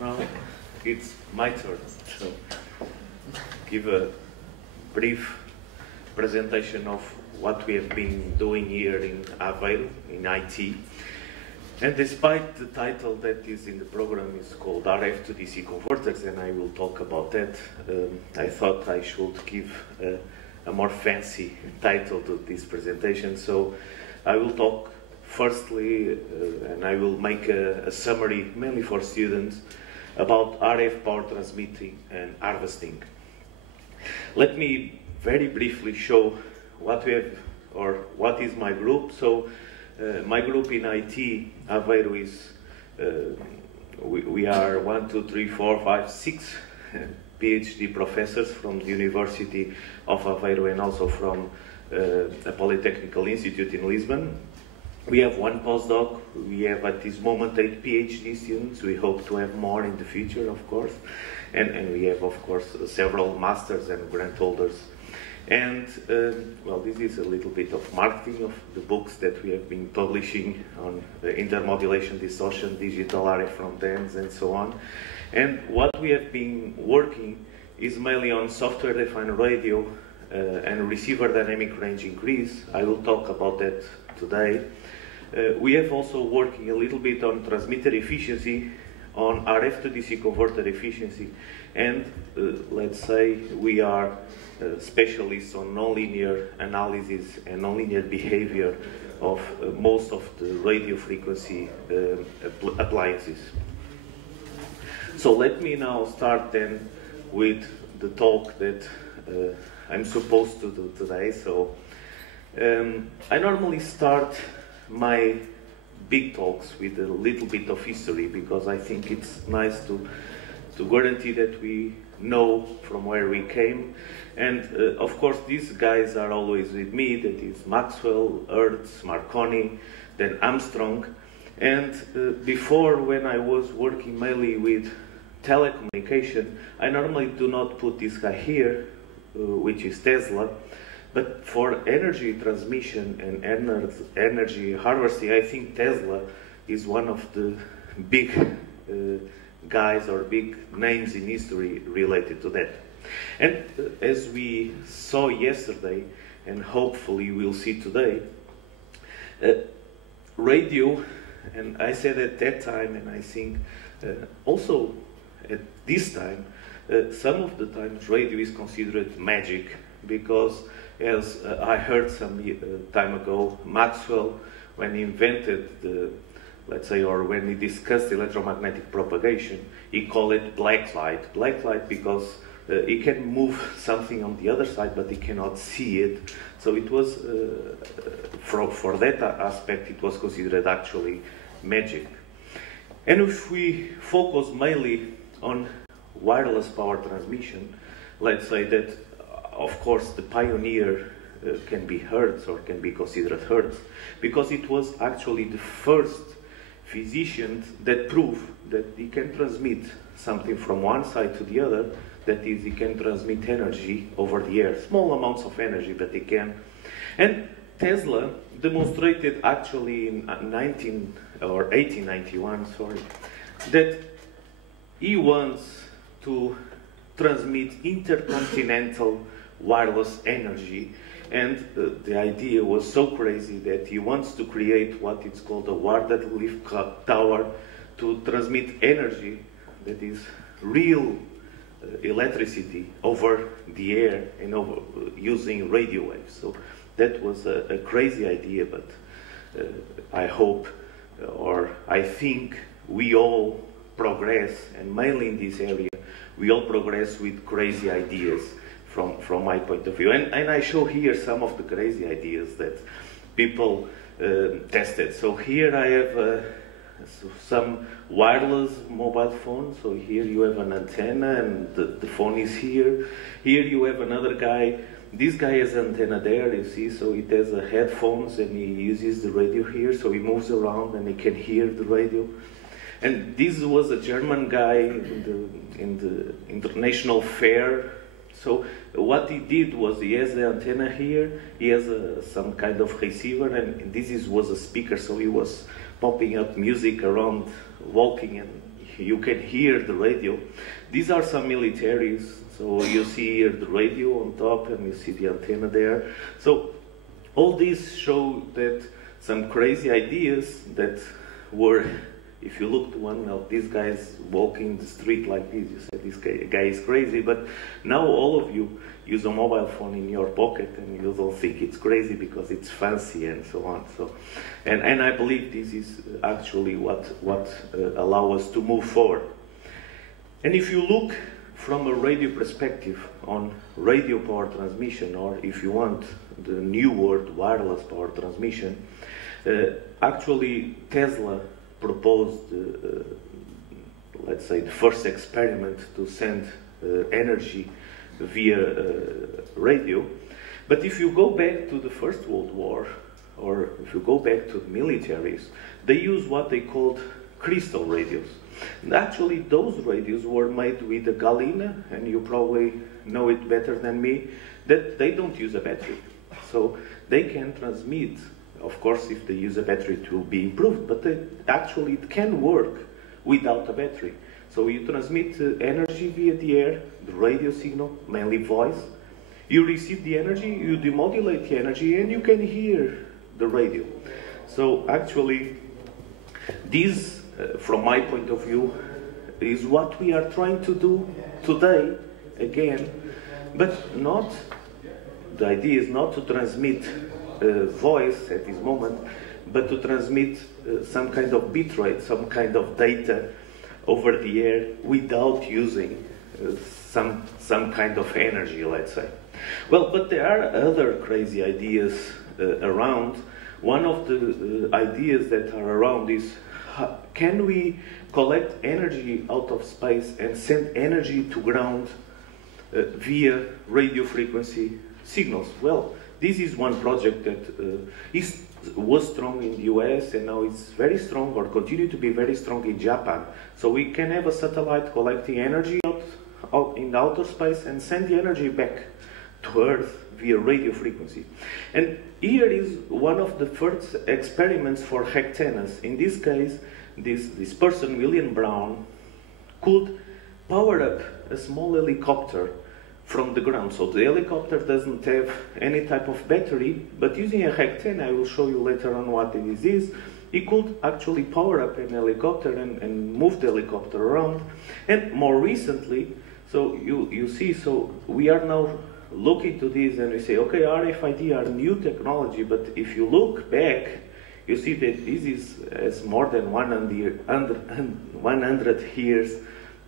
Now it's my turn to give a brief presentation of what we have been doing here in Aveiro, in IT. And despite the title that is in the program is called RF to DC converters, and I will talk about that, I thought I should give a more fancy title to this presentation. So I will talk firstly, and I will make a summary, mainly for students, about RF power transmitting and harvesting. Let me very briefly show what we have, or what is my group. So my group in IT, Aveiro, is, we are 1, 2, 3, 4, 5, 6 PhD professors from the University of Aveiro and also from a Polytechnical Institute in Lisbon. We have one postdoc. We have at this moment 8 PhD students. We hope to have more in the future, of course. And we have, of course, several masters and grant holders. And, well, this is a little bit of marketing of the books that we have been publishing on intermodulation, distortion, digital RF front ends, and so on. And what we have been working is mainly on software-defined radio and receiver dynamic range increase. I will talk about that today. We have also working a little bit on transmitter efficiency, on RF to DC converter efficiency, and let's say we are specialists on nonlinear analysis and nonlinear behavior of most of the radio frequency appliances. So let me now start then with the talk that I'm supposed to do today. So I normally start my big talks with a little bit of history, because I think it's nice to guarantee that we know from where we came. And of course, these guys are always with me. That is Maxwell, Hertz, Marconi, then Armstrong. And before, when I was working mainly with telecommunication, I normally do not put this guy here, which is Tesla. But for energy transmission and energy harvesting, I think Tesla is one of the big guys or big names in history related to that. And as we saw yesterday, and hopefully we'll see today, radio, and I said at that time, and I think also at this time, some of the times radio is considered magic, because as I heard some time ago, Maxwell, when he invented the, let's say, or when he discussed electromagnetic propagation, he called it black light. Black light because he can move something on the other side, but he cannot see it. So it was, for that aspect, it was considered actually magic. And if we focus mainly on wireless power transmission, let's say that, of course, the pioneer can be Hertz, or can be considered Hertz, because it was actually the first physician that proved that he can transmit something from one side to the other. That is, he can transmit energy over the air, small amounts of energy, but he can. And Tesla demonstrated actually in 1891, sorry, that he wants to transmit intercontinental wireless energy, and the idea was so crazy that he wants to create what is called a warded leaf tower to transmit energy, that is real electricity, over the air and over using radio waves. So that was a crazy idea, but I hope, or I think, we all progress, and mainly in this area, we all progress with crazy ideas. From my point of view, and I show here some of the crazy ideas that people tested. So here I have some wireless mobile phone. So here you have an antenna, and the phone is here. Here you have another guy. This guy has an antenna there, you see. So it has headphones, and he uses the radio here. So he moves around, and he can hear the radio. And this was a German guy in the international fair. So what he did was, he has the antenna here, he has some kind of receiver, and this was a speaker, so he was popping up music around, walking, and you can hear the radio. These are some militaries. So you see here the radio on top, and you see the antenna there. So all these show that some crazy ideas that were, if you look to one of these guys walking the street like this, you say this guy is crazy, but now all of you use a mobile phone in your pocket and you don't think it's crazy because it's fancy and so on. So, and I believe this is actually what allows us to move forward. And if you look from a radio perspective on radio power transmission, or if you want the new word, wireless power transmission, actually Tesla proposed, let's say, the first experiment to send energy via radio. But if you go back to the First World War, or if you go back to the militaries, they use what they called crystal radios. And actually, those radios were made with a galena, and you probably know it better than me, that they don't use a battery. So they can transmit. Of course, if they use a battery, it will be improved, but actually it can work without a battery. So you transmit energy via the air, the radio signal, mainly voice. You receive the energy, you demodulate the energy, and you can hear the radio. So actually, this, from my point of view, is what we are trying to do today, again, but not, the idea is not to transmit voice at this moment, but to transmit some kind of bit rate, some kind of data over the air without using some kind of energy, let's say. Well, but there are other crazy ideas around. One of the ideas that are around is, can we collect energy out of space and send energy to ground via radio frequency signals? Well, this is one project that was strong in the US, and now it's very strong, or continue to be very strong in Japan. So we can have a satellite collecting energy out in the outer space and send the energy back to Earth via radio frequency. And here is one of the first experiments for hectanas. In this case, this person, William Brown, could power up a small helicopter from the ground. So the helicopter doesn't have any type of battery, but using a hectana, I will show you later on what it is, he could actually power up an helicopter and move the helicopter around. And more recently, so you see, so we are now looking to this and we say, okay, RFID are new technology, but if you look back, you see that this is more than 100 years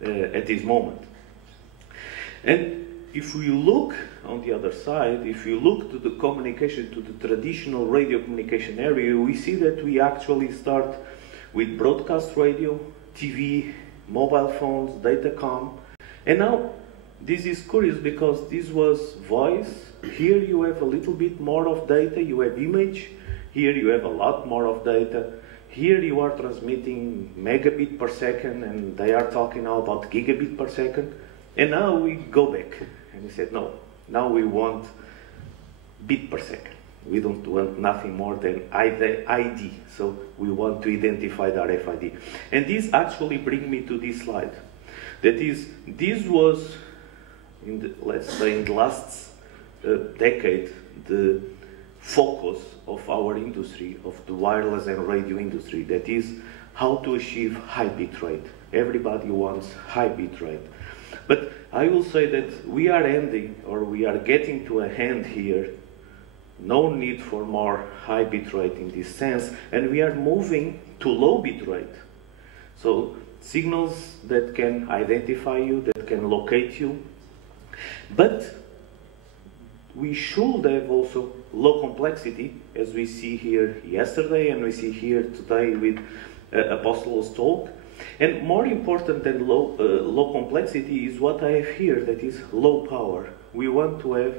at this moment. And if we look on the other side, if you look to the communication, to the traditional radio communication area, we see that we actually start with broadcast radio, TV, mobile phones, datacom. And now, this is curious because this was voice. Here you have a little bit more of data, you have image. Here you have a lot more of data. Here you are transmitting megabit per second, and they are talking now about gigabit per second. And now we go back. And we said, no, now we want bit per second. We don't want nothing more than ID. So we want to identify the RFID. And this actually brings me to this slide. That is, this was, let's say, in the last decade, the focus of our industry, of the wireless and radio industry. That is, how to achieve high bit rate. Everybody wants high bit rate. But I will say that we are ending, or we are getting to a end here. No need for more high bit rate in this sense, and we are moving to low bit rate. So signals that can identify you, that can locate you. But we should have also low complexity, as we see here yesterday, and we see here today with Apostle's talk. And more important than low complexity is what I have here, that is low power. We want to have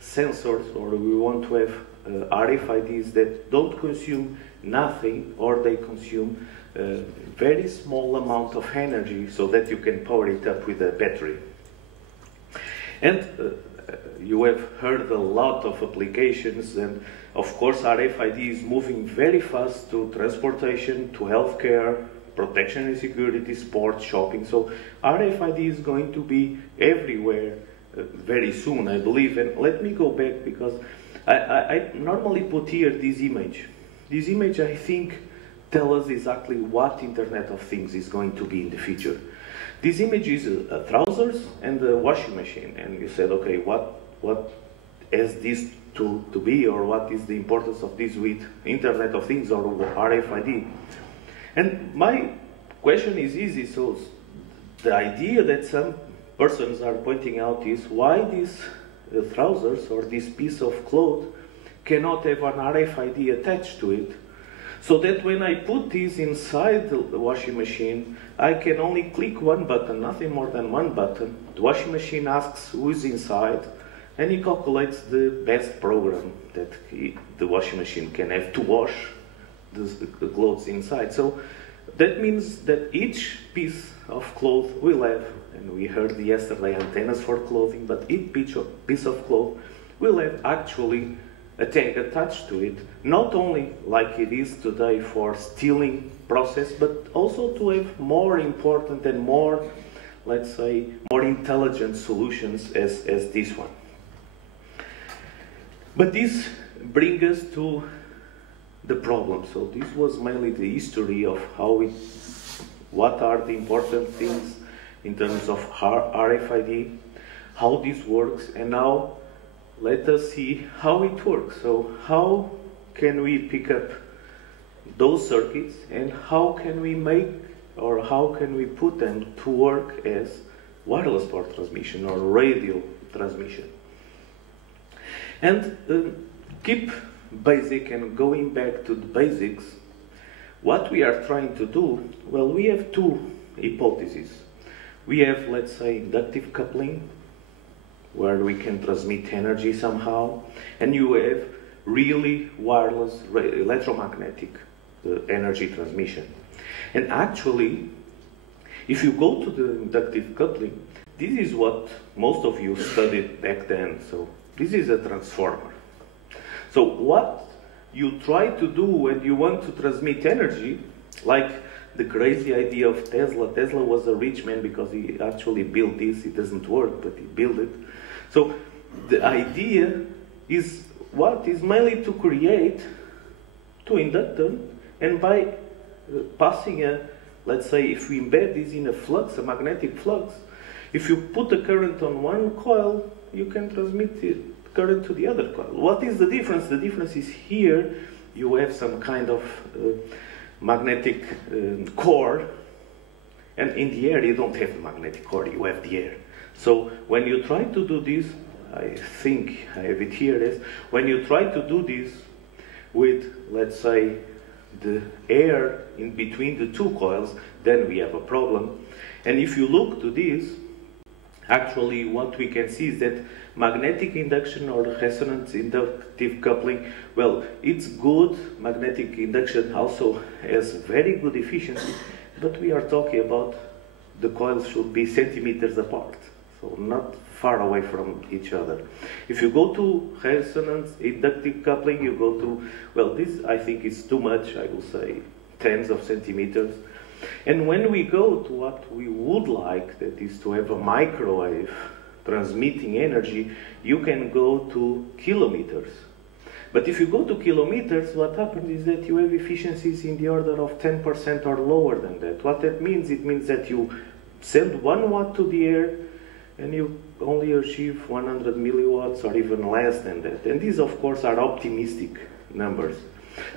sensors, or we want to have RFIDs that don't consume nothing, or they consume a very small amount of energy so that you can power it up with a battery. And you have heard a lot of applications, and of course RFID is moving very fast to transportation, to healthcare, protection and security, sport, shopping. So RFID is going to be everywhere very soon, I believe. And let me go back, because I normally put here this image. This image, I think, tells us exactly what Internet of Things is going to be in the future. This image is trousers and a washing machine, and you said, okay, what has this to be, or what is the importance of this with Internet of Things or RFID? And my question is easy. So the idea that some persons are pointing out is why these trousers or this piece of cloth cannot have an RFID attached to it, so that when I put this inside the washing machine, I can only click one button, nothing more than one button. The washing machine asks who is inside, and he calculates the best program that the washing machine can have to wash the clothes inside. So that means that each piece of cloth will have, and we heard yesterday, antennas for clothing, but each piece of cloth will have actually a tag attached to it, not only like it is today for stealing process, but also to have more important and more, let's say, more intelligent solutions as this one. But this brings us to the problem. So this was mainly the history of what are the important things in terms of RFID, how this works, and now let us see how it works. So how can we pick up those circuits, and how can we make, or how can we put them to work as wireless power transmission or radio transmission? And keep basic and going back to the basics, what we are trying to do, well, we have two hypotheses. We have, let's say, inductive coupling, where we can transmit energy somehow, and you have really wireless electromagnetic energy transmission. And actually, if you go to the inductive coupling, this is what most of you studied back then. So this is a transformer. So what you try to do when you want to transmit energy, like the crazy idea of Tesla. Tesla was a rich man because he actually built this. It doesn't work, but he built it. So the idea is what is mainly to create two inductors, and by passing a, let's say, if we embed this in a flux, a magnetic flux, if you put a current on one coil, you can transmit the current to the other coil. What is the difference? The difference is here you have some kind of magnetic core, and in the air you don't have the magnetic core, you have the air. So when you try to do this, I think I have it here, is when you try to do this with, let's say, the air in between the two coils, then we have a problem. And if you look to this, actually what we can see is that magnetic induction or resonance inductive coupling, well, it's good. Magnetic induction also has very good efficiency, but we are talking about the coils should be centimeters apart, so not far away from each other. If you go to resonance inductive coupling, you go to, well, this I think is too much, I will say tens of centimeters. And when we go to what we would like, that is to have a microwave transmitting energy, you can go to kilometers. But if you go to kilometers, what happens is that you have efficiencies in the order of 10% or lower than that. What that means, it means that you send 1 watt to the air and you only achieve 100 milliwatts or even less than that. And these, of course, are optimistic numbers.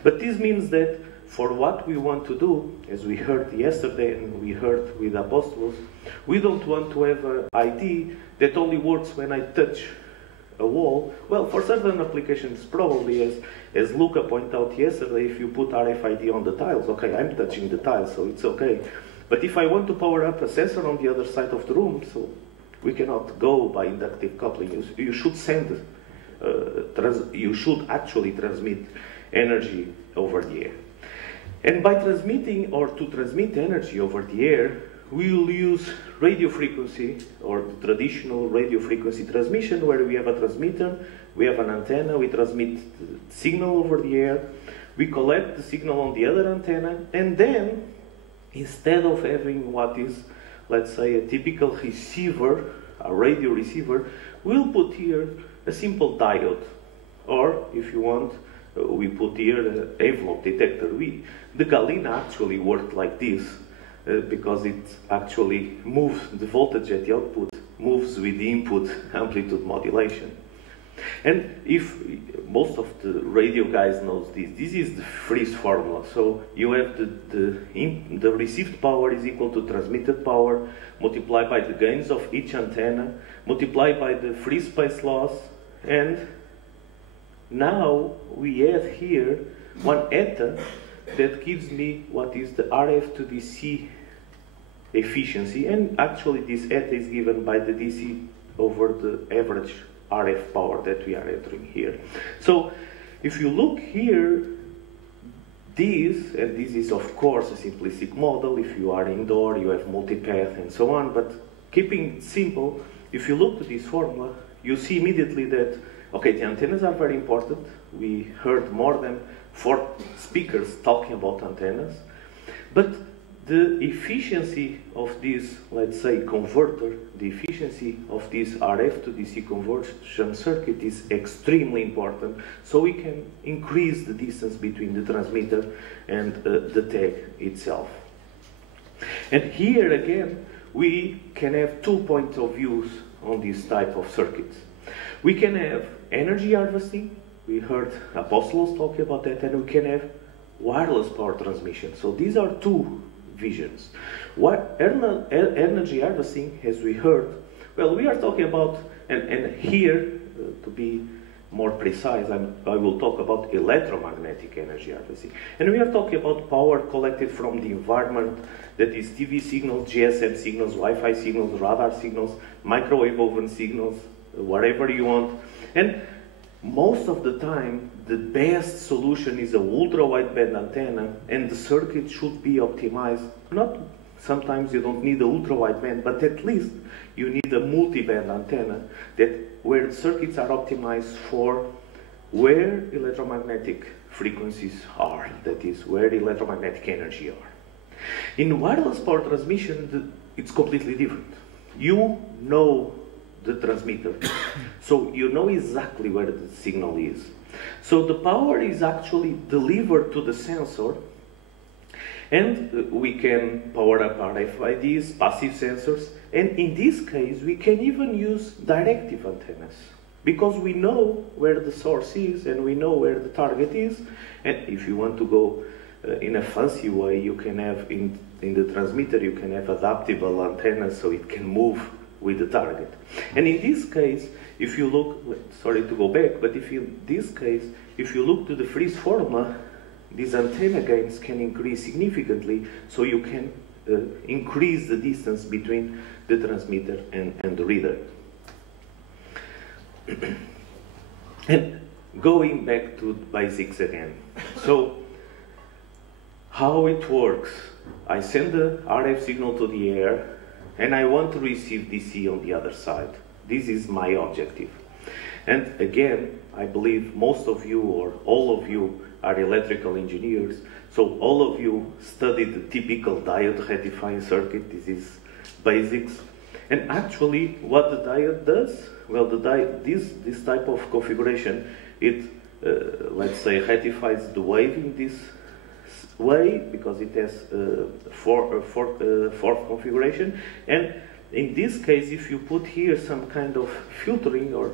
But this means that for what we want to do, as we heard yesterday and we heard with Apostles, we don't want to have an ID that only works when I touch a wall. Well, for certain applications, probably, as Luca pointed out yesterday, if you put RFID on the tiles, okay, I'm touching the tiles, so it's okay. But if I want to power up a sensor on the other side of the room, so we cannot go by inductive coupling. You should send, you should actually transmit energy over the air. And by transmitting, or to transmit energy over the air, we will use radio frequency, or the traditional radio frequency transmission, where we have a transmitter, we have an antenna, we transmit signal over the air, we collect the signal on the other antenna, and then instead of having what is, let's say, a typical receiver, a radio receiver, we'll put here a simple diode. Or, if you want, we put here an envelope detector. The galena actually worked like this because it actually moves the voltage at the output, moves with the input amplitude modulation. And if most of the radio guys knows this is the Friis formula. So you have the received power is equal to transmitted power multiplied by the gains of each antenna multiplied by the free space loss, and now we add here one eta that gives me what is the RF to DC efficiency, and actually this eta is given by the DC over the average RF power that we are entering here. So if you look here, this is of course a simplistic model. If you are indoor, you have multipath and so on, but keeping it simple, if you look to this formula, you see immediately that, okay, the antennas are very important. We heard more than 4 speakers talking about antennas, but the efficiency of this, let's say, converter, the efficiency of this RF to DC conversion circuit is extremely important, so we can increase the distance between the transmitter and the tag itself. And here again, we can have 2 points of views on this type of circuits. We can have energy harvesting, we heard Apostolos talk about that, and we can have wireless power transmission. So these are 2 visions. What energy harvesting, as we heard, well, we are talking about, and here, to be more precise, I will talk about electromagnetic energy harvesting. And we are talking about power collected from the environment, that is TV signals, GSM signals, Wi-Fi signals, radar signals, microwave oven signals, whatever you want. And most of the time, the best solution is a ultra-wideband antenna, and the circuit should be optimized. Not sometimes you don't need a ultra-wideband, but at least you need a multi-band antenna where the circuits are optimized for where electromagnetic frequencies are, that is, where electromagnetic energy are. In wireless power transmission, it's completely different. You know the transmitter, so you know exactly where the signal is. So the power is actually delivered to the sensor, and we can power up RFIDs, passive sensors, and in this case we can even use directive antennas, because we know where the source is and we know where the target is. And if you want to go in a fancy way, you can have in the transmitter, you can have adaptable antennas so it can move with the target. And in this case, if you look, sorry to go back, but if you look to the Friis formula, these antenna gains can increase significantly, so you can increase the distance between the transmitter and the reader. And going back to basics again. So, how it works. I send the RF signal to the air, and I want to receive DC on the other side. This is my objective. And again, I believe most of you or all of you are electrical engineers, so all of you studied the typical diode rectifying circuit. This is basics. And actually, what the diode does, well, this type of configuration, it, let's say, rectifies the wave in this way, because it has fourth configuration. And in this case, if you put here some kind of filtering, or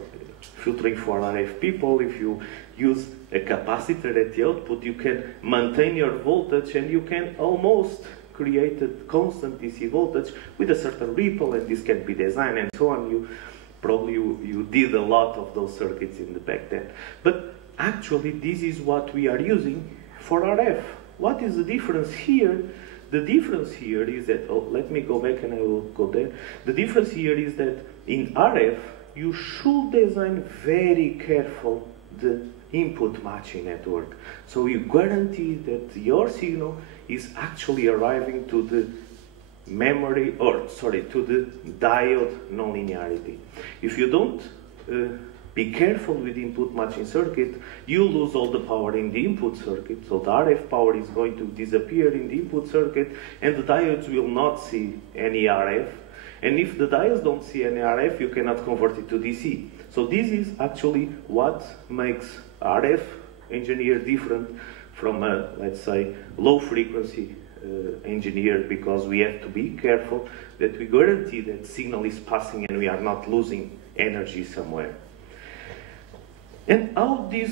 filtering for RF people, if you use a capacitor at the output, you can maintain your voltage, and you can almost create a constant DC voltage with a certain ripple, and this can be designed and so on. You did a lot of those circuits in the back then. But actually, this is what we are using for RF. What is the difference here? The difference here is that, oh, let me go back and I will go there. The difference here is that in RF, you should design very careful the input matching network. So you guarantee that your signal is actually arriving to the memory, or sorry, to the diode nonlinearity. If you don't be careful with input matching circuit, you lose all the power in the input circuit. So the RF power is going to disappear in the input circuit, and the diodes will not see any RF. And if the diodes don't see any RF, you cannot convert it to DC. So this is actually what makes RF engineer different from a, let's say, low frequency engineer, because we have to be careful that we guarantee that signal is passing and we are not losing energy somewhere. And how this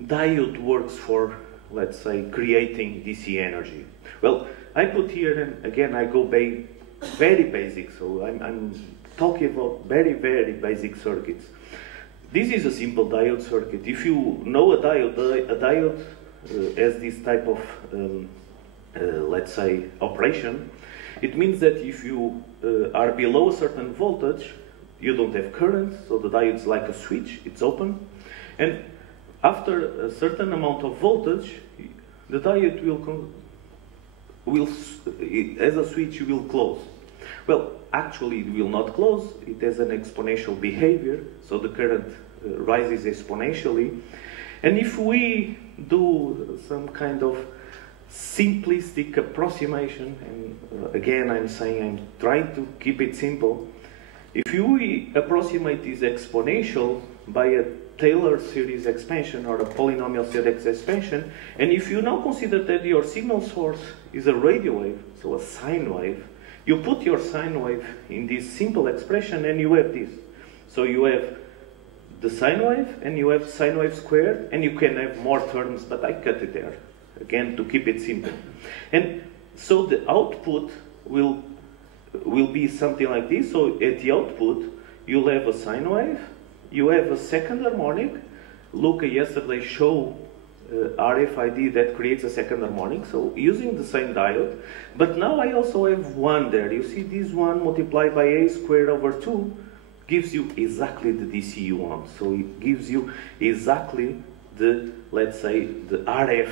diode works for, let's say, creating DC energy? Well, I put here, and again, I go very basic, so I'm talking about very, very basic circuits. This is a simple diode circuit. If you know a diode has this type of, let's say, operation. It means that if you are below a certain voltage, you don't have current, so the diode is like a switch, it's open. And after a certain amount of voltage, the diode as a switch, will close. Well, actually it will not close, it has an exponential behavior, so the current rises exponentially. And if we do some kind of simplistic approximation, and again I'm saying I'm trying to keep it simple, if we approximate this exponential by a Taylor series expansion or a polynomial series expansion, and if you now consider that your signal source is a radio wave, so a sine wave, you put your sine wave in this simple expression and you have this. So you have the sine wave and you have sine wave squared, and you can have more terms, but I cut it there, again, to keep it simple. And so the output will be something like this. So at the output, you'll have a sine wave, you have a second harmonic. Luca yesterday showed RFID that creates a second harmonic, so using the same diode. But now I also have one there. You see this one multiplied by a squared over 2 gives you exactly the DC you want. So it gives you exactly the, let's say, the RF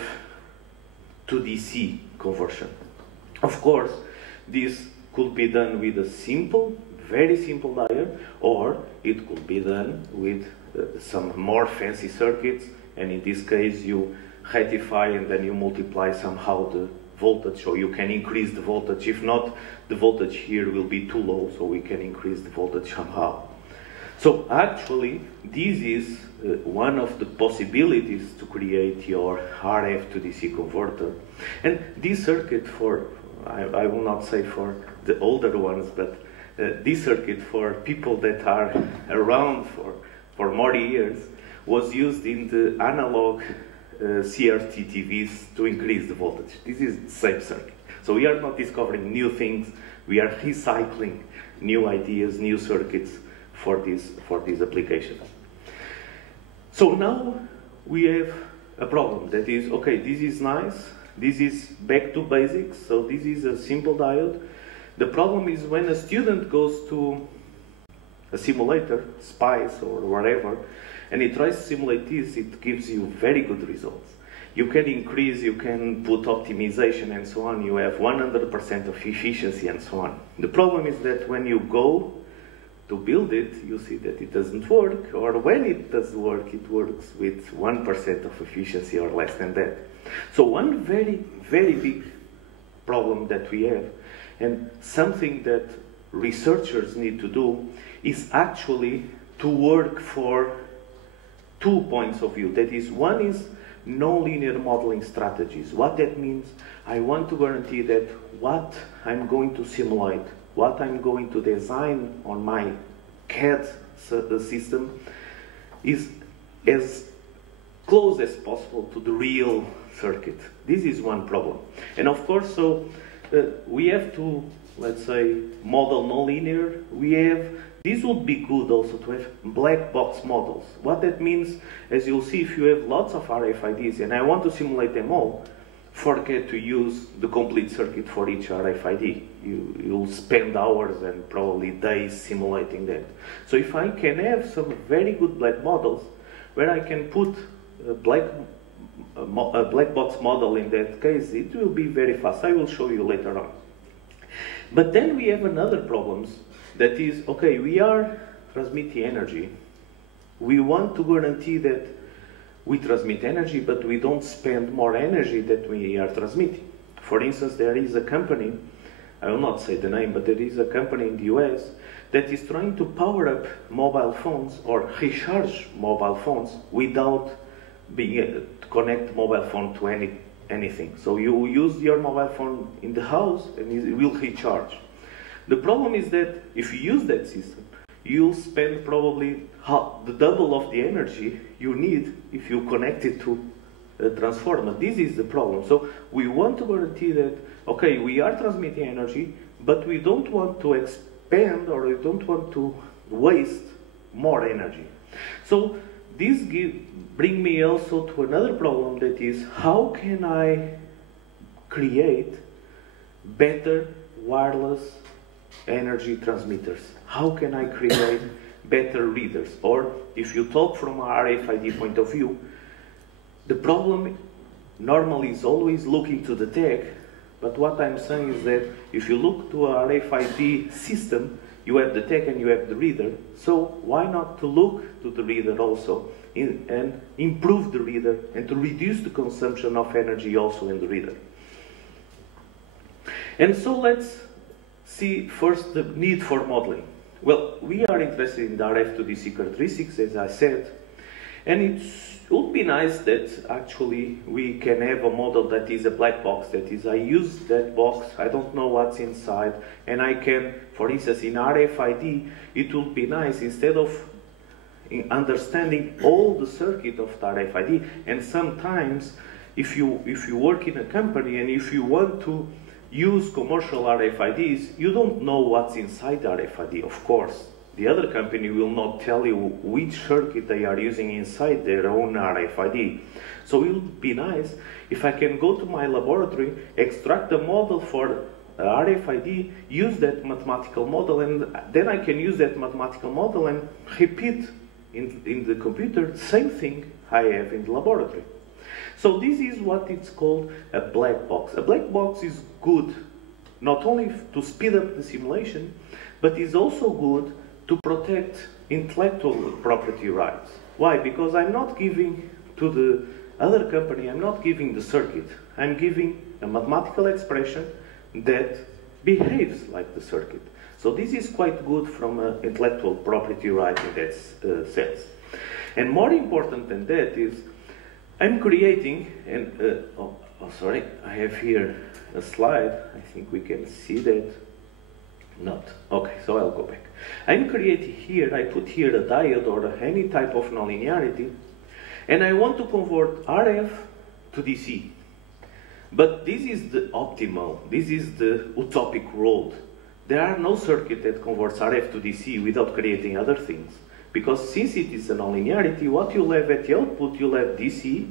to DC conversion. Of course, this could be done with a simple, very simple diode, or it could be done with some more fancy circuits, and in this case you rectify and then you multiply somehow the voltage, so you can increase the voltage. If not, the voltage here will be too low, so we can increase the voltage somehow. So actually, this is one of the possibilities to create your RF to DC converter. And this circuit for, I will not say for the older ones, but this circuit for people that are around for more years was used in the analog CRT TVs to increase the voltage. This is the same circuit. So we are not discovering new things, we are recycling new ideas, new circuits for these applications. So now we have a problem that is, okay, this is nice, this is back to basics, so this is a simple diode. The problem is when a student goes to a simulator, SPICE or whatever, and he tries to simulate this, it gives you very good results. You can increase, you can put optimization and so on, you have 100% of efficiency and so on. The problem is that when you go to build it, you see that it doesn't work, or when it does work, it works with 1% of efficiency or less than that. So one very, very big problem that we have, and something that researchers need to do, is actually to work for 2 points of view. That is, one is nonlinear modeling strategies. What that means, I want to guarantee that what I'm going to simulate, what I'm going to design on my CAD system is as close as possible to the real circuit. This is one problem. And of course, so we have to, let's say, model nonlinear. This would be good also to have black box models. What that means, as you'll see, if you have lots of RFIDs and I want to simulate them all, forget to use the complete circuit for each RFID. You'll spend hours and probably days simulating that. So if I can have some very good black models where I can put a black box model in that case, it will be very fast. I will show you later on. But then we have another problem that is, okay, we are transmitting energy we want to guarantee that we transmit energy, but we don't spend more energy that we are transmitting. For instance, there is a company, I will not say the name, but there is a company in the US that is trying to power up mobile phones or recharge mobile phones without being able to connect mobile phone to anything. So you use your mobile phone in the house and it will recharge. The problem is that if you use that system, you'll spend probably the double of the energy you need if you connect it to a transformer. This is the problem. So we want to guarantee that, okay, we are transmitting energy, but we don't want to expand or we don't want to waste more energy. So this brings me also to another problem, that is, how can I create better wireless energy transmitters? How can I create better readers? Or if you talk from an RFID point of view, the problem normally is always looking to the tech, but what I'm saying is that if you look to a RFID system, you have the tech and you have the reader, so why not to look to the reader also and improve the reader and to reduce the consumption of energy also in the reader. And so let's see first the need for modeling. Well, we are interested in the RF to DC characteristics, as I said, and it would be nice that actually we can have a model that is a black box, that is, I use that box, I don't know what's inside, and I can, for instance, in RFID, it would be nice, instead of understanding all the circuit of the RFID, and sometimes if you work in a company and if you want to use commercial RFIDs, you don't know what's inside the RFID, of course. The other company will not tell you which circuit they are using inside their own RFID. So it would be nice if I can go to my laboratory, extract a model for RFID, use that mathematical model, and then I can use that mathematical model and repeat in the computer the same thing I have in the laboratory. So this is what it's called a black box. A black box is good not only to speed up the simulation, but is also good to protect intellectual property rights. Why? Because I'm not giving to the other company, I'm not giving the circuit. I'm giving a mathematical expression that behaves like the circuit. So this is quite good from an intellectual property right in that sense. And more important than that is, I'm creating, and sorry, I have here a slide. I think we can see that. Not. Okay, so I'll go back. I'm creating here, I put here a diode or any type of nonlinearity, and I want to convert RF to DC. But this is the optimal, this is the utopic world. There are no circuit that converts RF to DC without creating other things. Because since it is a nonlinearity, what you'll have at the output, you'll have DC,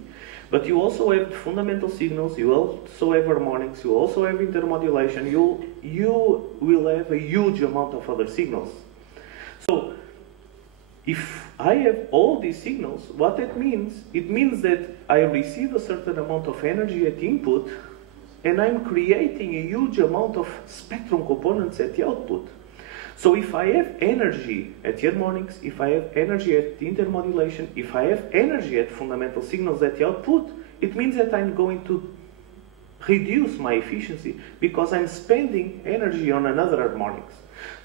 but you also have fundamental signals, you also have harmonics, you also have intermodulation, you will have a huge amount of other signals. So, if I have all these signals, what it means that I receive a certain amount of energy at input, and I'm creating a huge amount of spectrum components at the output. So if I have energy at the harmonics, if I have energy at the intermodulation, if I have energy at fundamental signals at the output, it means that I'm going to reduce my efficiency because I'm spending energy on another harmonics.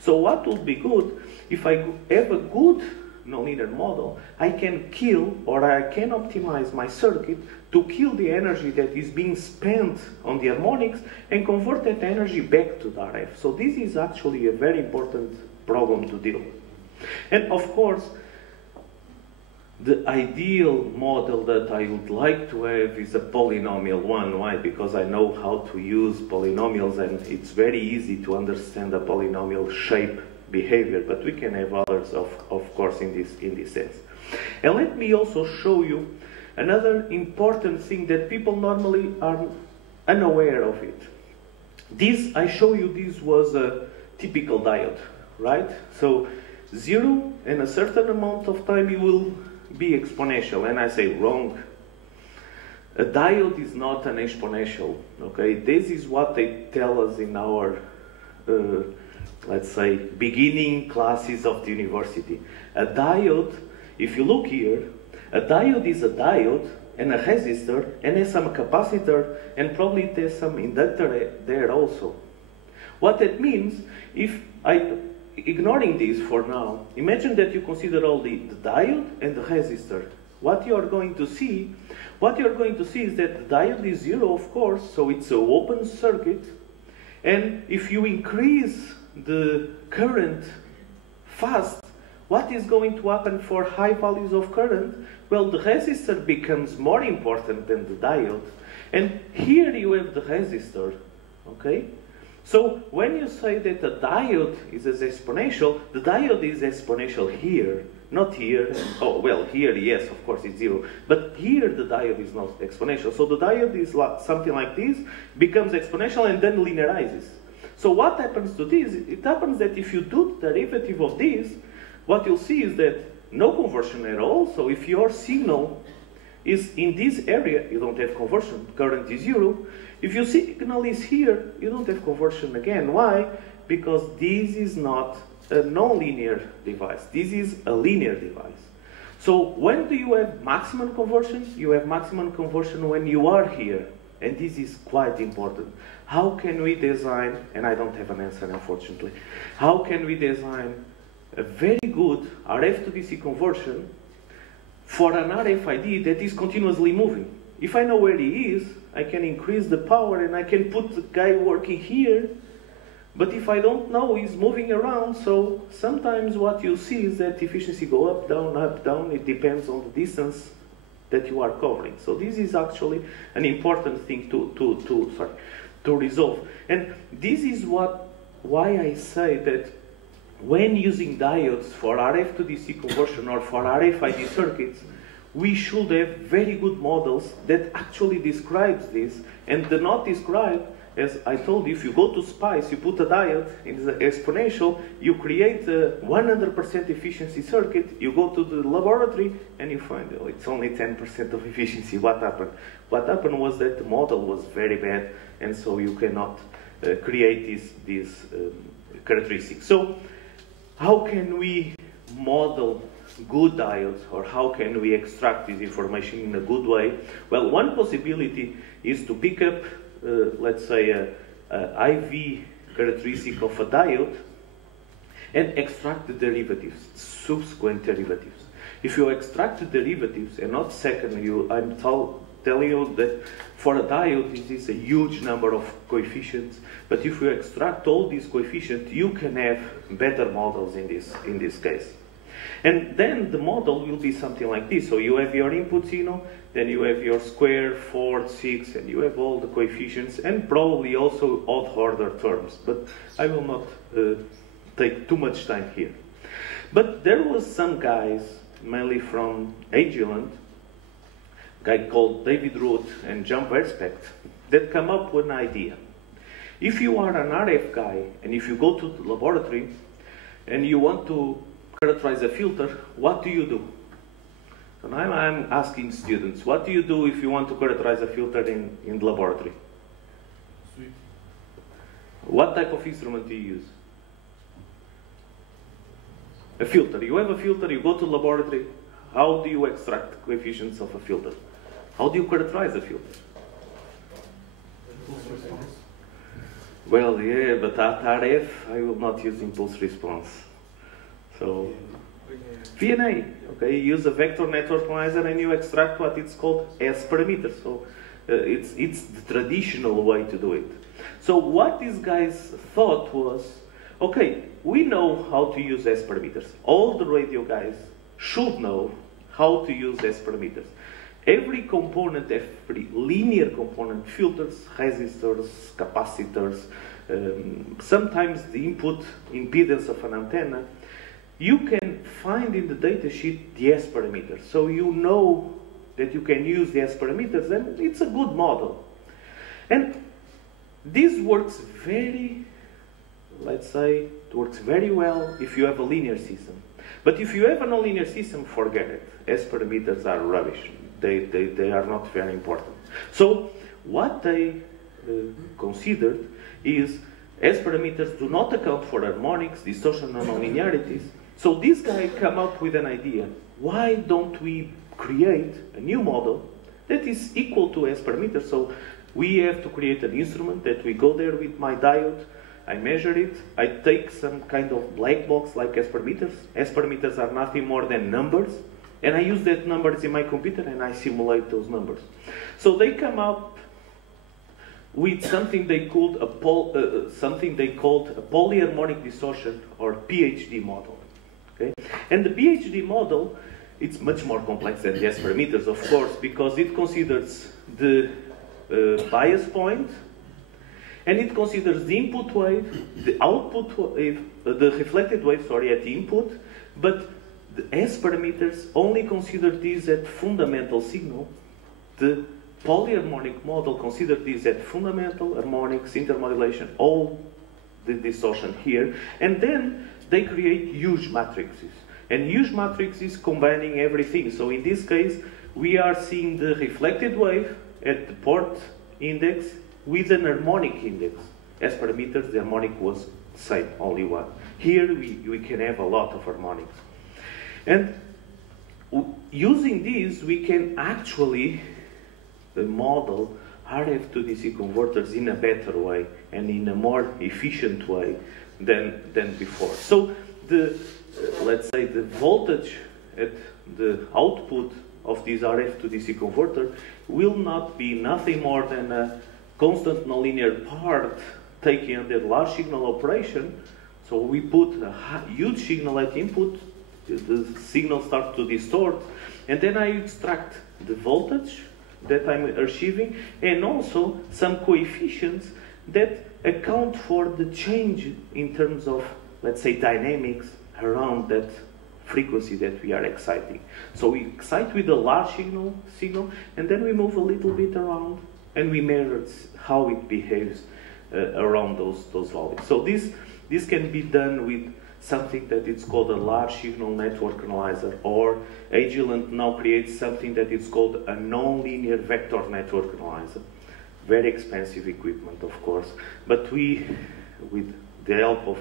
So what would be good, if I have a good nonlinear model, I can kill or I can optimize my circuit to kill the energy that is being spent on the harmonics and convert that energy back to the RF. So this is actually a very important problem to deal with. And of course, the ideal model that I would like to have is a polynomial one. Why? Because I know how to use polynomials and it's very easy to understand a polynomial shape behavior, but we can have others, of course, in this sense. And let me also show you another important thing that people normally are unaware of it. This, I show you, this was a typical diode, right? So 0 and a certain amount of time it will be exponential, and I say wrong. A diode is not an exponential, okay? This is what they tell us in our let's say, beginning classes of the university. A diode if you look here, a diode is a diode and a resistor and has some capacitor and probably there's some inductor there also. What that means, ignoring this for now, imagine that you consider all the diode and the resistor. What you are going to see is that the diode is 0, of course, so it's an open circuit. And if you increase the current fast, what is going to happen for high values of current? Well, the resistor becomes more important than the diode. And here you have the resistor, okay? So when you say that the diode is as exponential, the diode is exponential here, not here. Oh, well, here, yes, of course, it's 0. But here the diode is not exponential. So the diode is something like this, becomes exponential and then linearizes. So what happens to this? It happens that if you do the derivative of this, what you'll see is that no conversion at all. So if your signal is in this area, you don't have conversion, current is 0. If your signal is here, you don't have conversion again. Why? Because this is not a non-linear device. This is a linear device. So when do you have maximum conversion? You have maximum conversion when you are here. And this is quite important. How can we design, and I don't have an answer unfortunately, how can we design a very good RF to DC conversion for an RFID that is continuously moving? If I know where he is, I can increase the power and I can put the guy working here. But if I don't know, he's moving around, so sometimes what you see is that efficiency go up, down, it depends on the distance that you are covering. So this is actually an important thing to resolve. And this is why I say that when using diodes for RF to DC conversion or for RFID circuits, we should have very good models that actually describes this and do not describe, as I told you, if you go to SPICE, you put a diode in the exponential, you create a 100% efficiency circuit, you go to the laboratory and you find, oh, it's only 10% of efficiency. What happened? What happened was that the model was very bad, and so you cannot create these characteristics. So how can we model good diodes, or how can we extract this information in a good way? Well, one possibility is to pick up, let's say, a IV characteristic of a diode and extract the derivatives, subsequent derivatives. If you extract the derivatives and not second, I'm telling you that for a diode this is a huge number of coefficients, but if you extract all these coefficients, you can have better models in this case. And then the model will be something like this. So you have your input signal, then you have your square, 4, 6, and you have all the coefficients, and probably also odd order terms. But I will not take too much time here. But there was some guys, mainly from Agilent, a guy called David Root and John Verspect, that come up with an idea. If you are an RF guy, and if you go to the laboratory, and you want to characterize a filter, what do you do? And I'm asking students, what do you do if you want to characterize a filter in the laboratory? Sweet. What type of instrument do you use? A filter. You have a filter, you go to the laboratory. How do you extract coefficients of a filter? How do you characterize a filter? Impulse response. Well, yeah, but at RF, I will not use impulse response. So, VNA, okay, you use a vector network analyzer and you extract what it's called S parameters. So, it's the traditional way to do it. So, what these guys thought was, okay, we know how to use S parameters. All the radio guys should know how to use S parameters. Every component, every linear component, filters, resistors, capacitors, sometimes the input impedance of an antenna, you can find in the datasheet the S parameters. So you know that you can use the S parameters, and it's a good model. And this works very, let's say, it works very well if you have a linear system. But if you have a nonlinear system, forget it. S parameters are rubbish. They are not very important. So what they considered is S parameters do not account for harmonics, distortion, and nonlinearities. So this guy came up with an idea. Why don't we create a new model that is equal to S parameters? So we have to create an instrument that we go there with my diode, I measure it, I take some kind of black box like S parameters. S parameters are nothing more than numbers, and I use that numbers in my computer and I simulate those numbers. So they come up with something they called a polyharmonic distortion, or PhD model. Okay? And the PhD model, it's much more complex than the S parameters, of course, because it considers the bias point, and it considers the input wave, the output wave, the reflected wave, sorry, at the input, but the S parameters only consider these at fundamental signal. The polyharmonic model considers these at fundamental, harmonics, intermodulation, all the distortion here, and then they create huge matrices. And huge matrices combining everything. So in this case, we are seeing the reflected wave at the port index with an harmonic index. As parameters, the harmonic was the same, only one. Here we can have a lot of harmonics. And using these, we can actually model RF to DC converters in a better way and in a more efficient way than before. So let's say the voltage at the output of this RF to DC converter will not be nothing more than a constant nonlinear part taken under large signal operation. So we put a huge signal at input, the signal starts to distort, and then I extract the voltage that I'm achieving and also some coefficients that account for the change in terms of, let's say, dynamics around that frequency that we are exciting. So we excite with a large signal, and then we move a little bit around, and we measure how it behaves around those values. So this can be done with something that is called a large signal network analyzer, or Agilent now creates something that is called a nonlinear vector network analyzer. Very expensive equipment, of course, but we, with the help of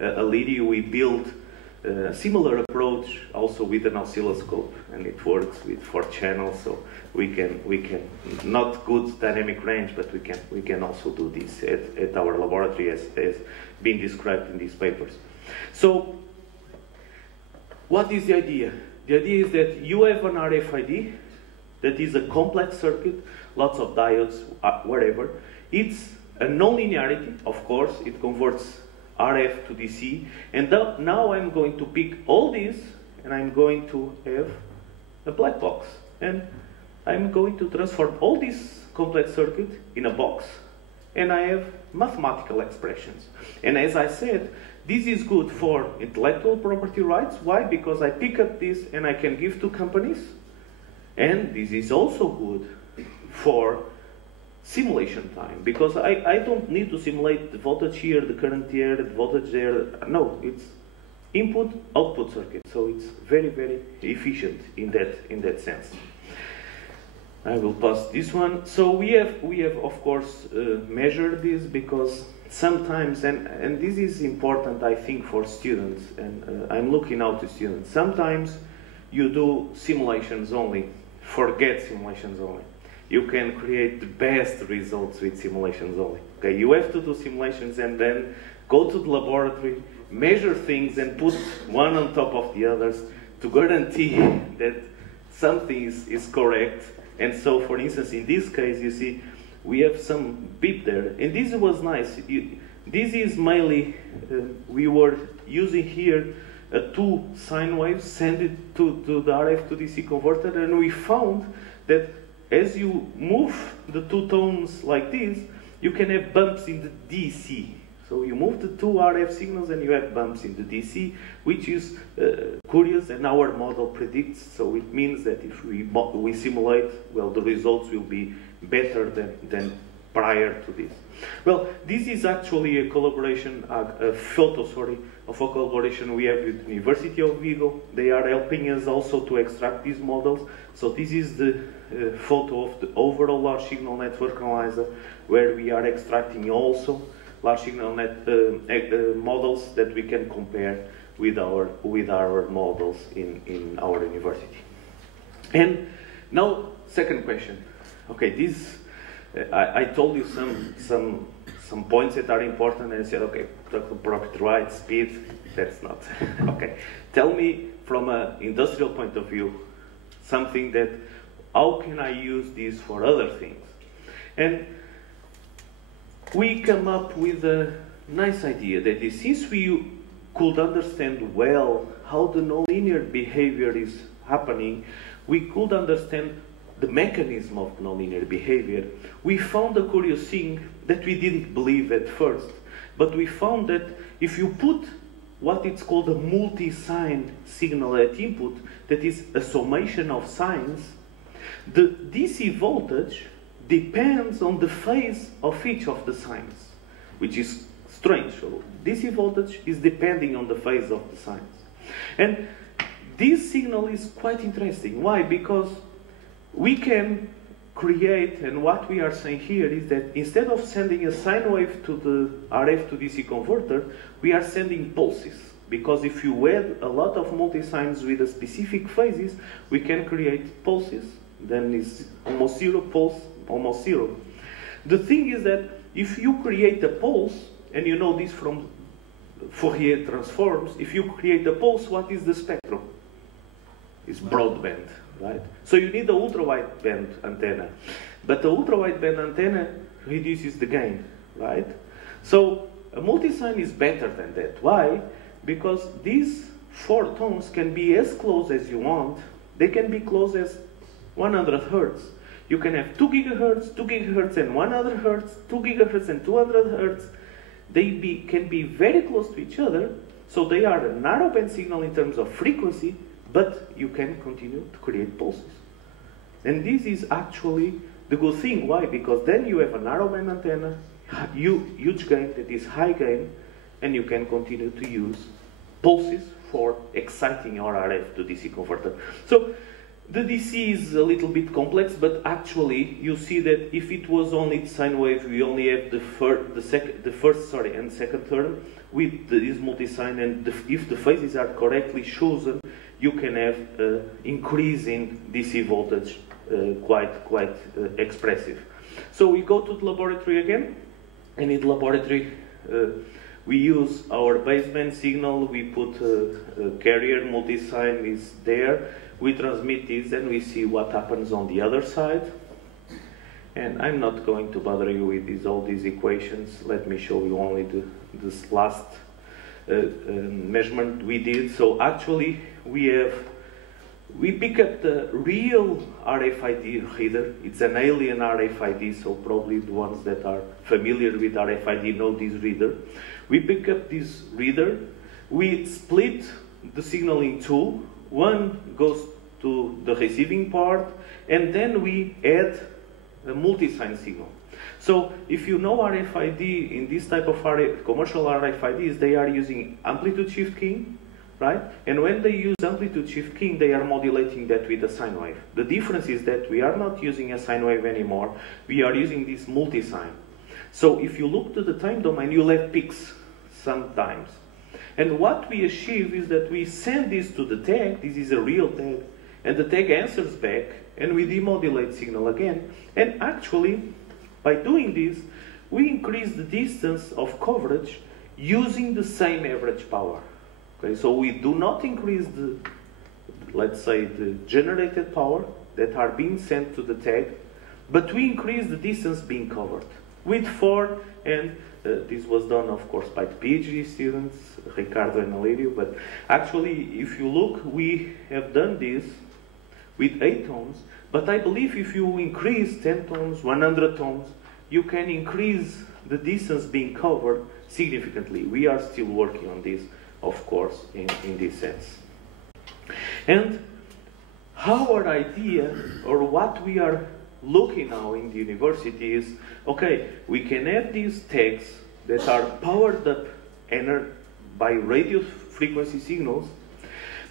Alidi, we built a similar approach also with an oscilloscope, and it works with 4 channels, so we can not good dynamic range, but we can also do this at our laboratory as being described in these papers. So what is the idea? The idea is that you have an RFID that is a complex circuit, lots of diodes, whatever. It's a nonlinearity, of course, it converts RF to DC, and now I'm going to pick all these, and I'm going to have a black box, and I'm going to transform all this complex circuit in a box, and I have mathematical expressions. And as I said, this is good for intellectual property rights. Why? Because I pick up this and I can give to companies, and this is also good for simulation time, because I don't need to simulate the voltage here, the current here, the voltage there. No, it's input output circuit, so it's very, very efficient in that sense. I will pass this one. So we have of course measured this, because sometimes, and this is important, I think, for students, and I'm looking out to students, sometimes you do simulations only, forget simulations only. You can create the best results with simulations only. Okay, you have to do simulations and then go to the laboratory, measure things, and put one on top of the others to guarantee that something is correct. And so, for instance, in this case, you see, we have some beep there, and this was nice. This is mainly, we were using here 2 sine waves, send it to the RF to DC converter, and we found that as you move the 2 tones like this, you can have bumps in the DC. So you move the 2 RF signals and you have bumps in the DC, which is curious, and our model predicts. So it means that if we simulate, well, the results will be better than prior to this. Well, this is actually a collaboration, a photo of a collaboration we have with the University of Vigo. They are helping us also to extract these models. So this is the photo of the overall large signal network analyzer, where we are extracting also large signal models that we can compare with our models in our university. And now, second question. Okay, this I told you some points that are important, and I said, okay, profit right, speed, that's not. Okay, tell me from an industrial point of view something that, how can I use this for other things? And we come up with a nice idea that is, since we could understand well how the nonlinear behavior is happening, we could understand the mechanism of nonlinear behavior. We found a curious thing that we didn't believe at first, but we found that if you put what it's called a multi-sign signal at input, that is a summation of signs, the DC voltage depends on the phase of each of the signs, which is strange. So DC voltage is depending on the phase of the signs. And this signal is quite interesting. Why? Because we can create, and what we are saying here is that instead of sending a sine wave to the RF to DC converter, we are sending pulses. Because if you add a lot of multi-signs with a specific phases, we can create pulses. Then it's almost zero pulse, almost zero. The thing is that if you create a pulse, and you know this from Fourier transforms, if you create a pulse, what is the spectrum? It's broadband, right? So you need an ultra-wideband antenna. But the ultra-wideband antenna reduces the gain, right? So a multi-sign is better than that. Why? Because these 4 tones can be as close as you want. They can be close as 100 hertz. You can have 2 gigahertz, 2 gigahertz and 100 hertz, 2 gigahertz and 200 hertz. They can be very close to each other, so they are a narrowband signal in terms of frequency, but you can continue to create pulses. And this is actually the good thing. Why? Because then you have a narrowband antenna, huge gain, that is high gain, and you can continue to use pulses for exciting your RF to DC converter. So the DC is a little bit complex, but actually you see that if it was only sine wave, we only have the first and second term with this multi-sign, and if the phases are correctly chosen, you can have increase in DC voltage quite expressive. So we go to the laboratory again, and in the laboratory we use our baseband signal. We put a carrier multi-sign is there. We transmit this, and we see what happens on the other side. And I'm not going to bother you with all these equations. Let me show you only this last measurement we did. So actually, we pick up the real RFID reader. It's an alien RFID, so probably the ones that are familiar with RFID know this reader. We pick up this reader. We split the signal in 2. One goes to the receiving part, and then we add a multi-sign signal. So if you know RFID, in this type of commercial RFIDs, they are using amplitude shift keying, right? And when they use amplitude shift keying, they are modulating that with a sine wave. The difference is that we are not using a sine wave anymore. We are using this multi-sign. So if you look to the time domain, you'll have peaks sometimes. And what we achieve is that we send this to the tag. This is a real tag. And the tag answers back, and we demodulate signal again. And actually, by doing this, we increase the distance of coverage using the same average power. Okay, so we do not increase the, let's say, the generated power that are being sent to the tag, but we increase the distance being covered with 4, and this was done, of course, by the PhD students, Ricardo and Alirio, but actually, if you look, we have done this with 8 tones, but I believe if you increase 10 tones, 100 tones, you can increase the distance being covered significantly. We are still working on this, of course, in this sense. And our idea, or what we are looking now in the university is, okay, we can have these tags that are powered up by radio frequency signals,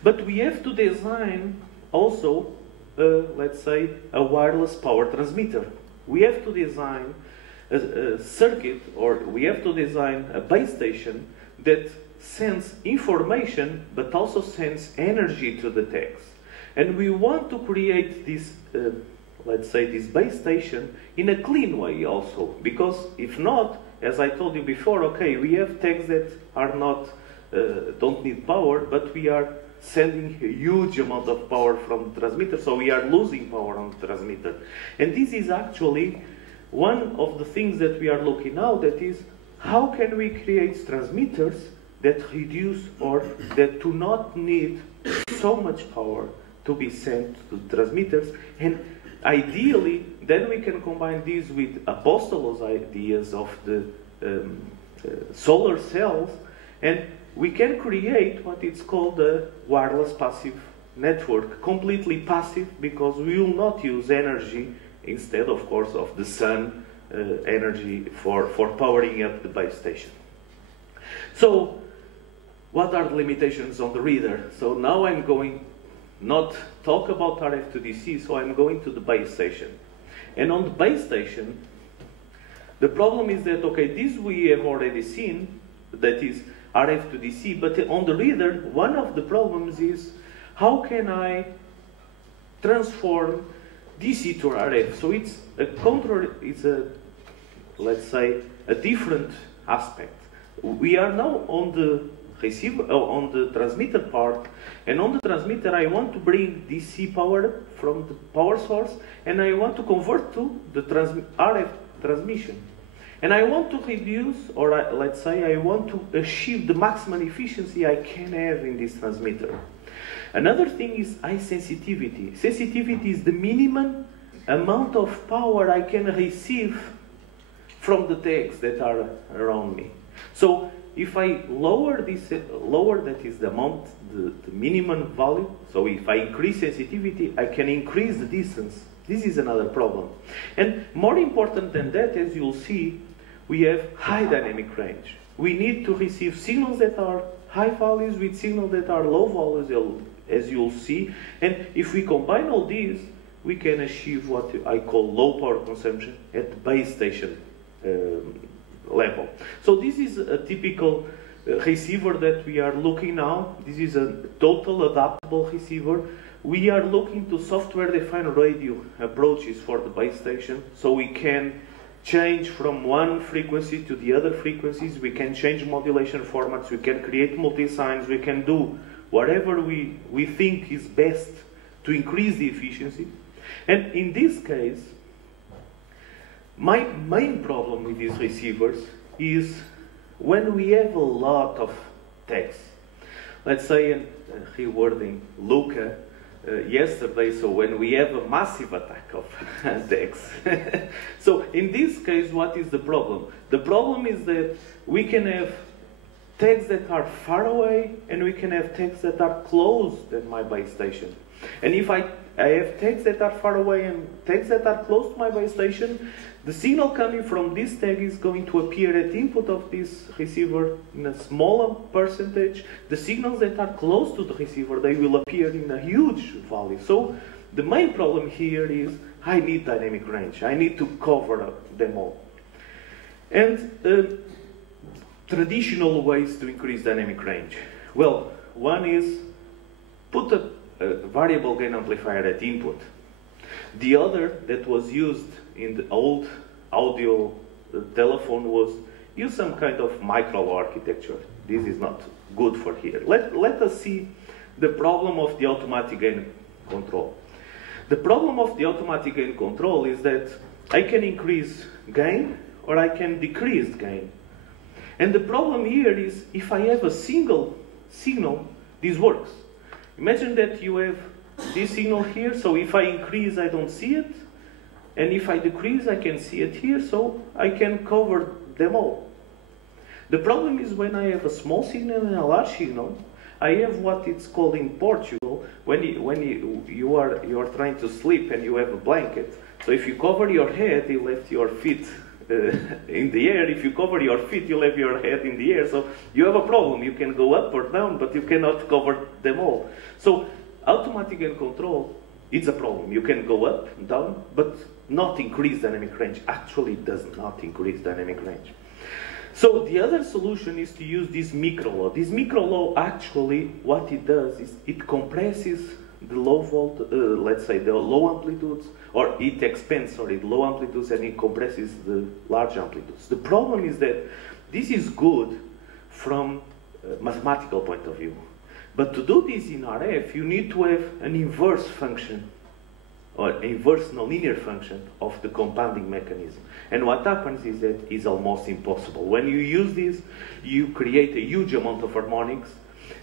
but we have to design also, let's say, a wireless power transmitter. We have to design a circuit, or we have to design a base station that sends information but also sends energy to the text. And we want to create this, let's say, this base station in a clean way also, because if not, as I told you before, okay, we have tags that are not, don't need power, but we are sending a huge amount of power from the transmitter, so we are losing power on the transmitter. And this is actually one of the things that we are looking now, that is, how can we create transmitters that reduce or that do not need so much power to be sent to the transmitters, and ideally, then we can combine these with Apostolo's ideas of the solar cells, and we can create what is called a wireless passive network, completely passive, because we will not use energy instead, of course, of the sun energy for powering up the base station. So, what are the limitations on the reader? So now I'm going not talk about RF to DC, so I'm going to the base station. And on the base station, the problem is that, okay, this we have already seen, that is RF to DC, but on the reader, one of the problems is, how can I transform DC to RF? So it's a control, it's a, let's say, a different aspect. We are now on the receiver, on the transmitter part, and on the transmitter I want to bring DC power from the power source, and I want to convert to the RF transmission. And I want to reduce, or let's say I want to achieve the maximum efficiency I can have in this transmitter. Another thing is high sensitivity. Sensitivity is the minimum amount of power I can receive from the tags that are around me. So if I lower this, that is the amount, the minimum value, so if I increase sensitivity, I can increase the distance. This is another problem. And more important than that, as you'll see, we have high dynamic range. We need to receive signals that are high values with signals that are low values, as you'll see. And if we combine all these, we can achieve what I call low power consumption at the base station level. So this is a typical receiver that we are looking now. This is a total adaptable receiver. We are looking to software-defined radio approaches for the base station, so we can change from one frequency to the other frequencies. We can change modulation formats. We can create multi-signs. We can do whatever we think is best to increase the efficiency. And in this case, my main problem with these receivers is when we have a lot of text. Let's say, rewording Luca yesterday, so when we have a massive attack of text. So in this case, what is the problem? The problem is that we can have tags that are far away, and we can have tags that are close to my base station. And if I have tags that are far away and tags that are close to my base station, the signal coming from this tag is going to appear at the input of this receiver in a smaller percentage. The signals that are close to the receiver, they will appear in a huge value. So the main problem here is I need dynamic range. I need to cover up them all. And traditional ways to increase dynamic range. Well, one is put a variable gain amplifier at input. The other that was used in the old audio telephone was use some kind of micro architecture. This is not good for here. Let us see the problem of the automatic gain control. The problem of the automatic gain control is that I can increase gain or I can decrease gain. And the problem here is if I have a single signal, this works. Imagine that you have this signal here, so if I increase, I don't see it. And if I decrease, I can see it here, so I can cover them all. The problem is when I have a small signal and a large signal, I have what it's called in Portugal, when you are trying to sleep and you have a blanket. So if you cover your head, you left your feet in the air. If you cover your feet, you'll have your head in the air. So you have a problem. You can go up or down, but you cannot cover them all. So automatic gain control, it's a problem. You can go up and down, but not increase dynamic range. Actually, it does not increase dynamic range. So the other solution is to use this micro low. This micro low actually, what it does is it compresses the low let's say the low amplitudes, or it expands, sorry, the low amplitudes, and it compresses the large amplitudes. The problem is that this is good from a mathematical point of view. But to do this in RF, you need to have an inverse function, or inverse nonlinear function of the compounding mechanism. And what happens is that it's almost impossible. When you use this, you create a huge amount of harmonics.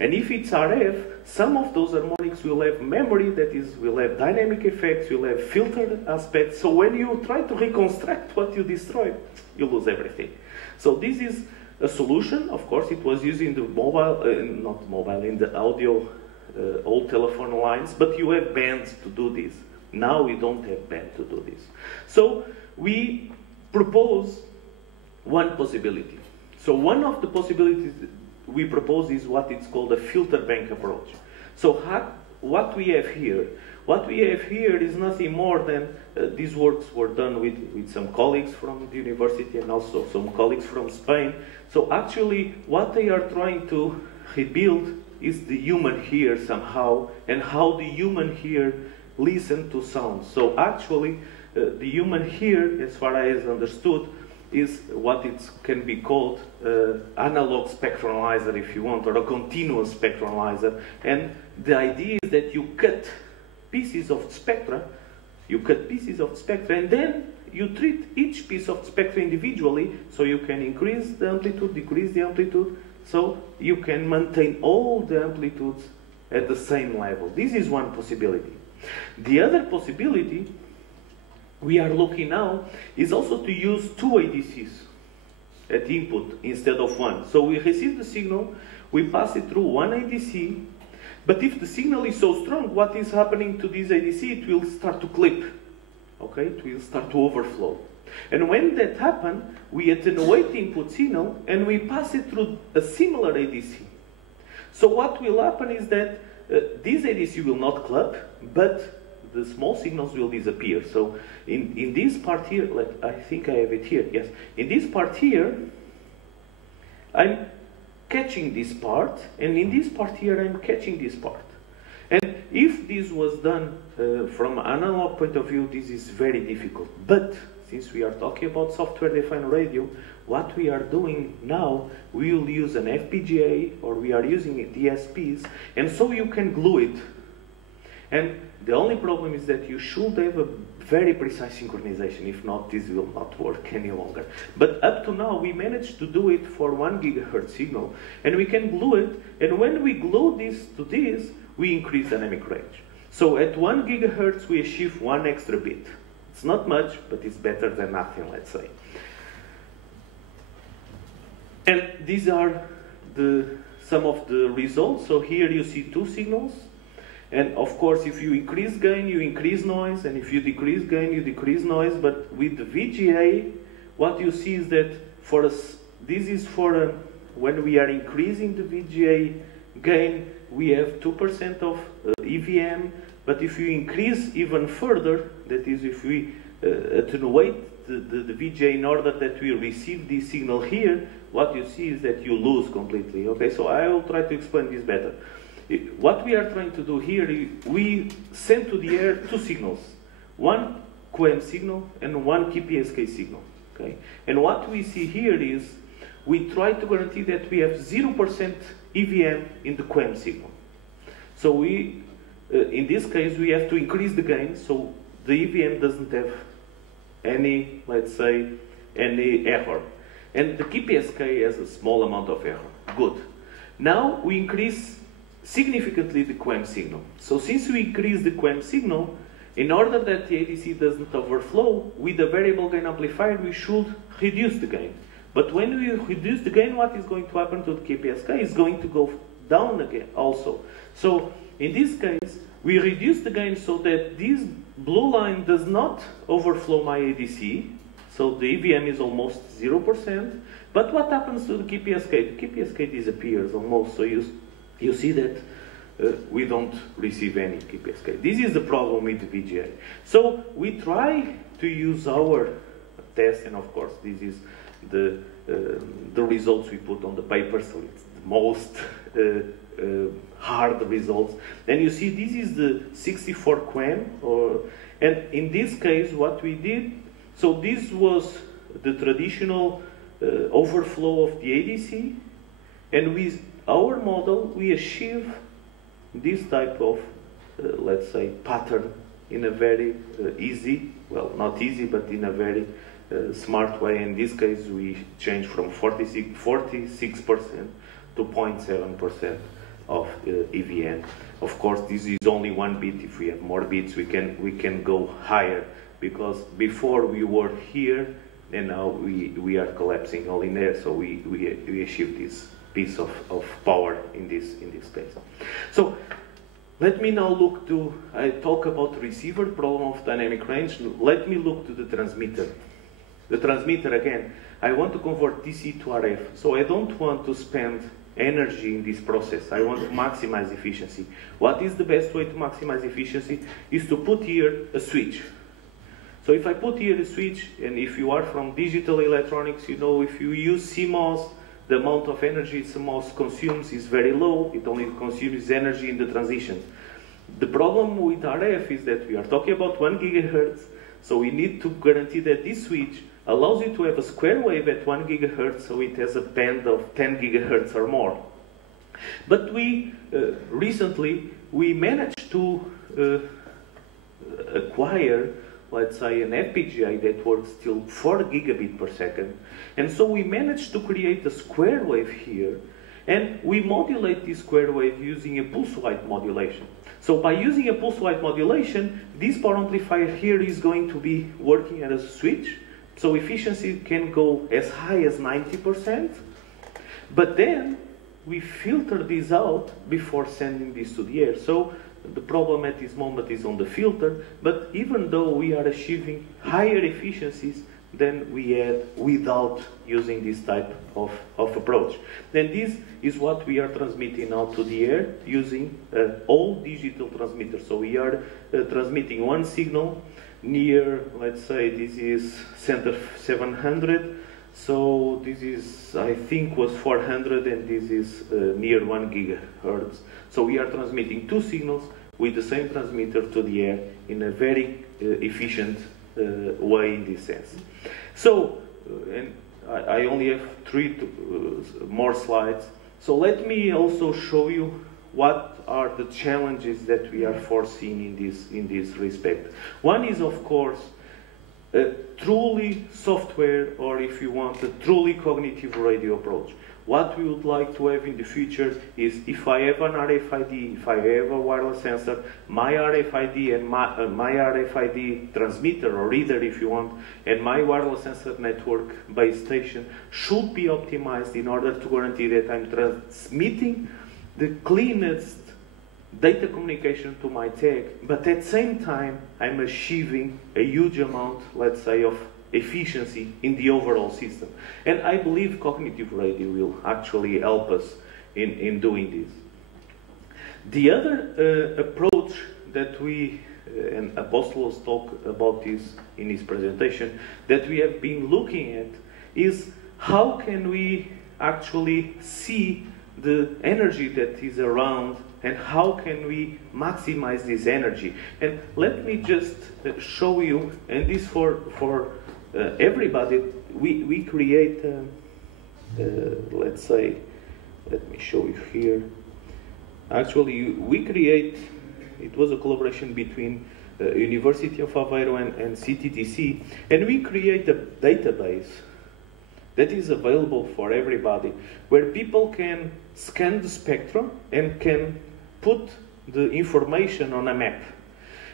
And if it's RF, some of those harmonics will have memory, that is, will have dynamic effects, will have filtered aspects. So when you try to reconstruct what you destroyed, you lose everything. So this is a solution. Of course, it was used in the mobile, not mobile, in the audio, old telephone lines, but you have bands to do this. Now we don't have band to do this. So we propose one possibility. So one of the possibilities we propose is what is called a filter bank approach. So what we have here is nothing more than these works were done with some colleagues from the university and also some colleagues from Spain. So actually what they are trying to rebuild is the human ear somehow, and how the human ear listen to sound. So actually the human ear, as far as understood, is what it can be called analog spectralizer, if you want, or a continuous spectralizer. And the idea is that you cut pieces of spectra, and then you treat each piece of spectra individually, so you can increase the amplitude, decrease the amplitude, so you can maintain all the amplitudes at the same level. This is one possibility. The other possibility we are looking now is also to use two ADCs at input instead of one. So we receive the signal, we pass it through one ADC, but if the signal is so strong, what is happening to this ADC? It will start to clip, okay? It will start to overflow. And when that happens, we attenuate the input signal and we pass it through a similar ADC. So what will happen is that this ADC will not clap, but the small signals will disappear. So in this part here, like I think I have it here, yes. In this part here, I'm catching this part, and in this part here, I'm catching this part. And if this was done from an analog point of view, this is very difficult. But since we are talking about software-defined radio, what we are doing now, we will use an FPGA, or we are using DSPs, and so you can glue it. And the only problem is that you should have a very precise synchronization. If not, this will not work any longer. But up to now, we managed to do it for 1 gigahertz signal, and we can glue it. And when we glue this to this, we increase dynamic range. So at 1 gigahertz, we achieve 1 extra bit. It's not much, but it's better than nothing, let's say. And these are some of the results. So here you see two signals. And of course, if you increase gain, you increase noise, and if you decrease gain, you decrease noise. But with the VGA, what you see is that for us, this is for when we are increasing the VGA gain, we have 2% of EVM. But if you increase even further, that is, if we attenuate the VGA in order that we receive this signal here, what you see is that you lose completely. Okay, so I will try to explain this better. What we are trying to do here is we send to the air two signals, one QM signal and one KPSK signal. Okay? And what we see here is we try to guarantee that we have 0% EVM in the QM signal. So we, in this case, we have to increase the gain so the EVM doesn't have any, let's say, any error. And the KPSK has a small amount of error. Good. Now we increase significantly the QM signal. So since we increase the QM signal, in order that the ADC doesn't overflow, with a variable gain amplifier, we should reduce the gain. But when we reduce the gain, what is going to happen to the KPSK is going to go down again also. So in this case, we reduce the gain so that this blue line does not overflow my ADC. So the EVM is almost 0%. But what happens to the KPSK? The KPSK disappears almost. So you see that we don't receive any KPSK. This is the problem with the VGA. So we try to use our test, and of course this is the the results we put on the paper, so it's the most hard results. And you see, this is the 64 quen, and in this case, what we did, so this was the traditional overflow of the ADC, and with our model, we achieve this type of, let's say, pattern in a very easy, well, not easy, but in a very smart way. In this case, we change from 46% to 0.7% of EVN. Of course, this is only one bit. If we have more bits, we can go higher, because before we were here, and now we are collapsing all in there. So we achieve this piece of power in this case. So let me now look to, I talk about the receiver problem of dynamic range. Let me look to the transmitter. The transmitter, again, I want to convert DC to RF. So I don't want to spend energy in this process. I want to maximize efficiency. What is the best way to maximize efficiency? Is to put here a switch. So if I put here a switch, and if you are from digital electronics, you know, if you use CMOS, the amount of energy CMOS consumes is very low. It only consumes energy in the transition. The problem with RF is that we are talking about 1 gigahertz, so we need to guarantee that this switch allows you to have a square wave at 1 gigahertz, so it has a band of 10 gigahertz or more. But we recently managed to acquire, let's say, an FPGA that works till 4 gigabit per second, and so we managed to create a square wave here, and we modulate this square wave using a pulse width modulation. So by using a pulse width modulation, this power amplifier here is going to be working as a switch. So efficiency can go as high as 90%, but then we filter this out before sending this to the air. So the problem at this moment is on the filter, but even though we are achieving higher efficiencies than we had without using this type of approach. Then this is what we are transmitting now to the air using all digital transmitters. So we are transmitting one signal near, let's say, this is center 700, so this is, I think, was 400, and this is near 1 gigahertz. So we are transmitting two signals with the same transmitter to the air in a very efficient way in this sense. So, and I only have three more slides. So let me also show you what are the challenges that we are foreseeing in this respect. One is, of course, a truly software, or if you want, a truly cognitive radio approach. What we would like to have in the future is, if I have an RFID, if I have a wireless sensor, my RFID and my RFID transmitter or reader, if you want, and my wireless sensor network base station should be optimized in order to guarantee that I'm transmitting the cleanest data communication to my tag, but at the same time, I'm achieving a huge amount, let's say, of efficiency in the overall system. And I believe cognitive radio will actually help us in doing this. The other approach that we, and Apostolos talked about this in his presentation, that we have been looking at is how can we actually see the energy that is around, and how can we maximize this energy. And let me just show you, and this for everybody, we create, let's say, let me show you here. Actually, we create, it was a collaboration between University of Aveiro and CTTC, and we create a database that is available for everybody, where people can scan the spectrum and can put the information on a map.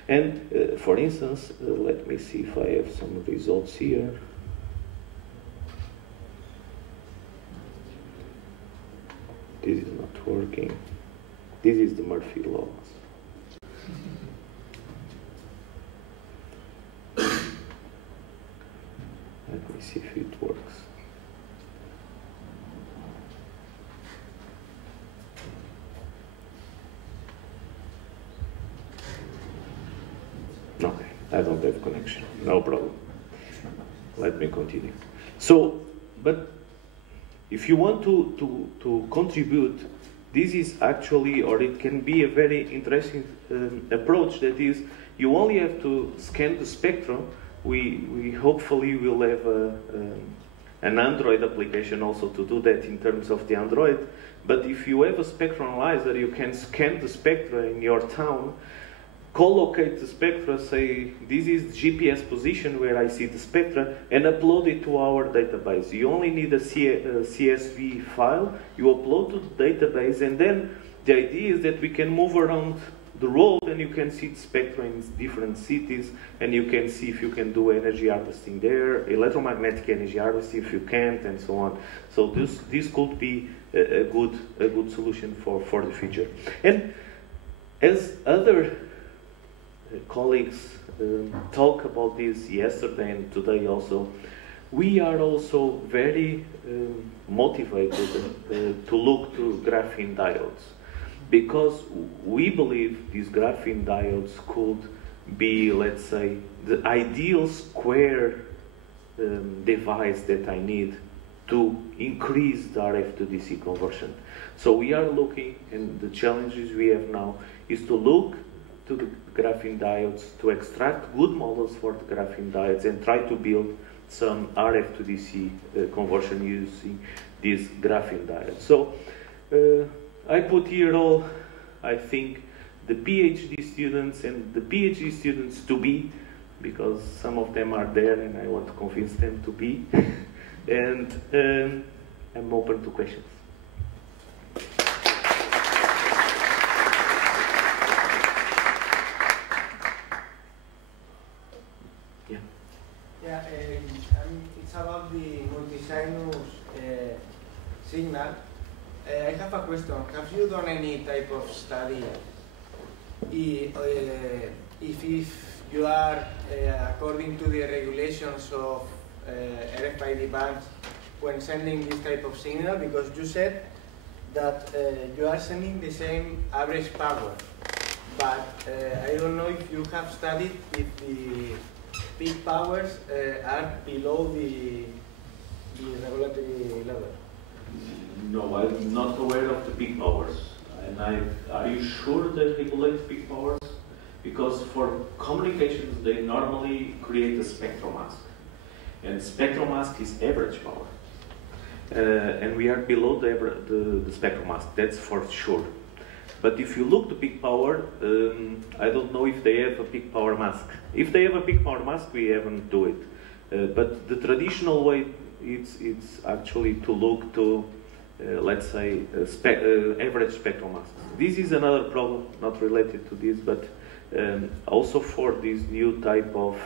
And for instance, let me see if I have some results here. This is not working. This is the Murphy laws. Let me see if it works. Okay, I don't have connection. No problem. Let me continue. So, but if you want to contribute, this is actually, or it can be a very interesting approach. That is, you only have to scan the spectrum. We hopefully will have an Android application also to do that in terms of the Android. But if you have a spectrum analyzer, you can scan the spectra in your town, collocate the spectra, say this is the GPS position where I see the spectra, and upload it to our database. You only need a CSV file, you upload to the database, and then the idea is that we can move around the world and you can see the spectra in different cities, and you can see if you can do energy harvesting there, electromagnetic energy harvesting if you can't, and so on. So this could be a good solution for the future. And as other colleagues talk about this yesterday and today also, we are also very motivated to look to graphene diodes, because we believe these graphene diodes could be, let's say, the ideal square device that I need to increase the RF to DC conversion. So we are looking, and the challenges we have now is to look to the graphene diodes, to extract good models for the graphene diodes, and try to build some RF to DC conversion using these graphene diodes. So I put here all, I think, the PhD students and the PhD students to be, because some of them are there and I want to convince them to be. And I'm open to questions. Yeah, it's about the multi-sinus signal. I have a question. Have you done any type of study if you are according to the regulations of RFID bands when sending this type of signal? Because you said that you are sending the same average power, but I don't know if you have studied if the peak powers are below the regulatory level. No, I'm not aware of the peak powers. And are you sure they regulate peak powers? Because for communications, they normally create a spectral mask. And spectral mask is average power. And we are below the spectral mask, that's for sure. But if you look to peak power, I don't know if they have a peak power mask. If they have a peak power mask, we haven't do it. But the traditional way, it's actually to look to, let's say, average spectral masks. This is another problem, not related to this, but also for this new type of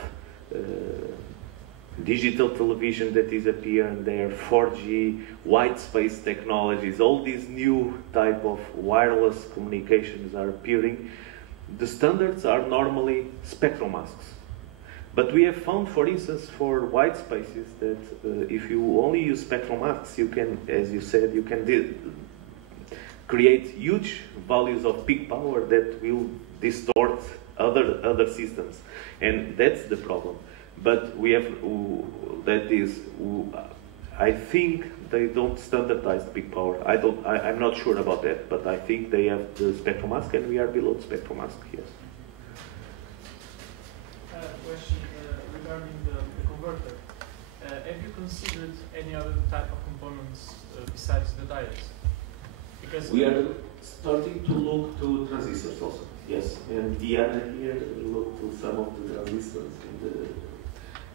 digital television that is appearing there, 4G, white space technologies, all these new type of wireless communications are appearing. The standards are normally spectral masks. But we have found, for instance, for white spaces that if you only use spectral masks, you can, as you said, you can create huge values of peak power that will distort other systems. And that's the problem. But we have, I think they don't standardize peak power. I'm not sure about that, but I think they have the spectral mask and we are below the spectral mask, yes. Question regarding the converter. Have you considered any other type of components besides the diodes? Because we are starting to look to transistors also, yes. And Diana here looked to some of the transistors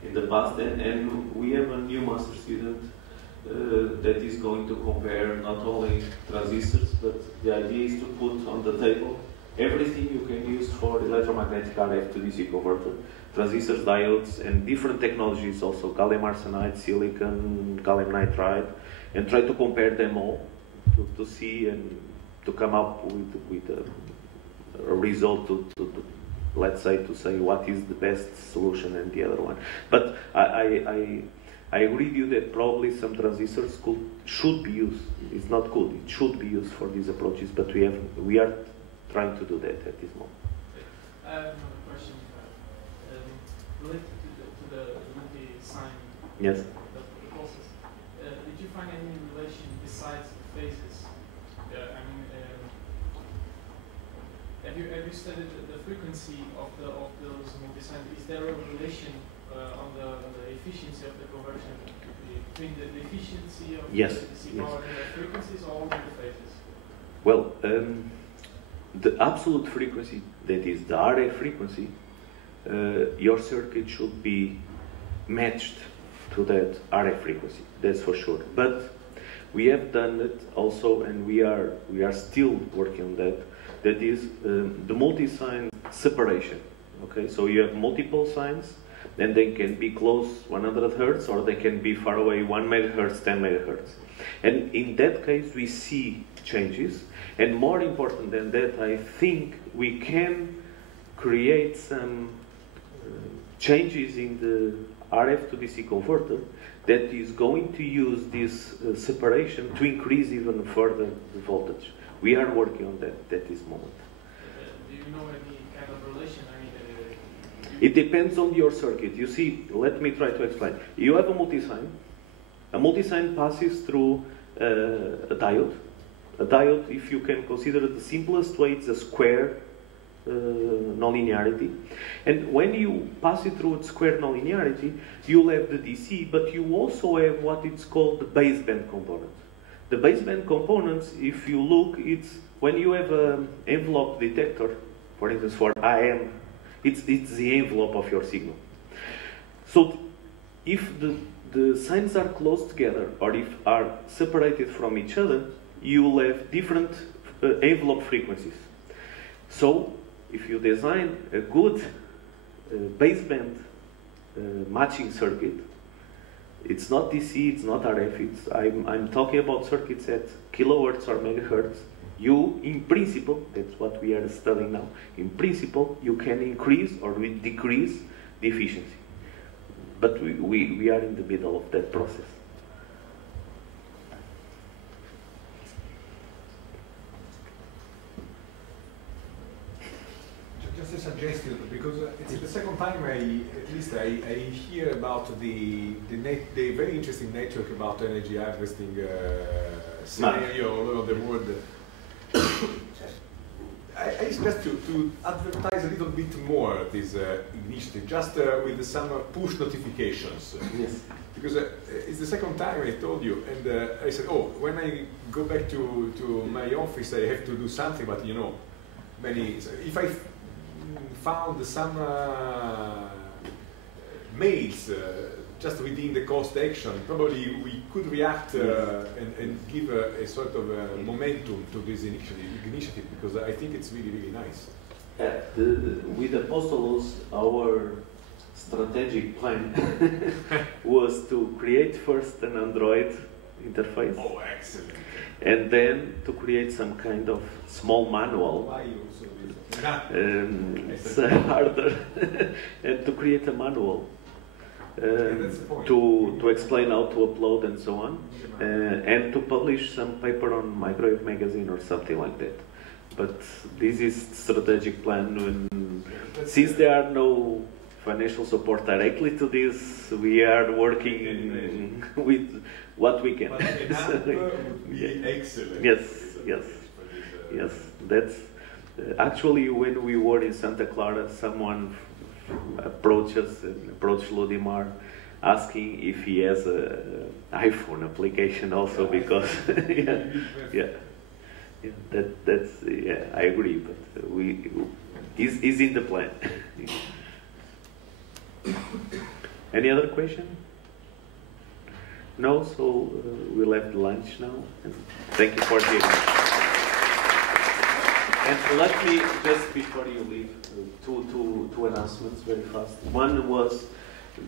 in the past, and we have a new master student that is going to compare not only transistors, but the idea is to put on the table everything you can use for electromagnetic RF to DC converter, transistors, diodes, and different technologies also, gallium arsenide, silicon, gallium nitride, and try to compare them all to see and to come up with a result to let's say, to say what is the best solution and the other one. But I agree with you that probably some transistors should be used. It's not good. It should be used for these approaches, but we are trying to do that at this moment. I have another question related to the multi-sign yes. the process. Did you find any relation besides the phases? I mean, have you studied the frequency of those multi-signs? Is there a relation on the efficiency of the conversion between the efficiency of yes, the DC power and the frequencies, or only the phases? Well, the absolute frequency, that is the RF frequency, your circuit should be matched to that RF frequency. That's for sure. But we have done it also, and we are still working on that. That is the multi-sign separation. Okay, so you have multiple signs, and they can be close 100 Hertz, or they can be far away 1 megahertz, 10 megahertz. And in that case, we see changes. And more important than that, I think we can create some changes in the RF to DC converter that is going to use this separation to increase even further the voltage. We are working on that at this moment. Do you know any kind of relation? I mean, it depends on your circuit. You see, let me try to explain. You have a multi-sign. A multi-sign passes through a diode. A diode, if you can consider it the simplest way, it's a square nonlinearity. And when you pass it through its square nonlinearity, you'll have the DC, but you also have what is called the baseband component. The baseband components, if you look, it's when you have an envelope detector, for instance for AM, it's the envelope of your signal. So if the signs are close together, or if are separated from each other, you will have different envelope frequencies. So if you design a good baseband matching circuit, it's not DC, it's not RF, I'm talking about circuits at kilohertz or megahertz. You, in principle, that's what we are studying now, in principle, you can increase or decrease the efficiency. But we are in the middle of that process. Just a suggestion, because it's the second time I hear about the very interesting network about energy harvesting scenario all over the world. I suggest to advertise a little bit more this initiative, just with some push notifications. Yes. Because it's the second time I told you, and I said, oh, when I go back to my office, I have to do something, but you know, if I found some mails just within the cost action, probably we could react and give a sort of momentum to this initiative, because I think it's really, really nice. With Apostolos, our strategic plan was to create first an Android interface. Oh, excellent. And then to create some kind of small manual. Why also it's harder. And to create a manual to explain how to upload and so on, and to publish some paper on Microwave magazine or something like that. But this is strategic plan. Since there are no financial support directly to this, we are working with what we can. But an app would be excellent. Yes. That's actually when we were in Santa Clara, someone approached us and approached Lodimar, asking if he has an iPhone application also, because I agree, but is in the plan. Any other question? No, so we'll have the lunch now. And thank you for hearing. And let me, just before you leave, two announcements very fast. One was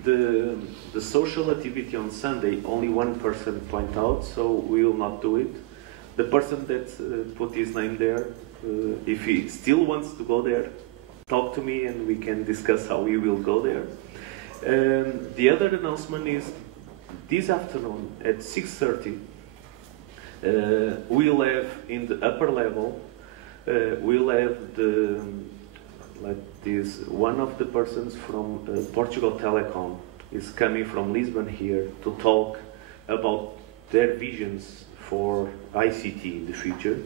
the social activity on Sunday. Only one person pointed out, so we will not do it. The person that put his name there, if he still wants to go there, talk to me and we can discuss how we will go there. The other announcement is this afternoon at 6:30, we'll have in the upper level, we'll have one of the persons from Portugal Telecom is coming from Lisbon here to talk about their visions for ICT in the future.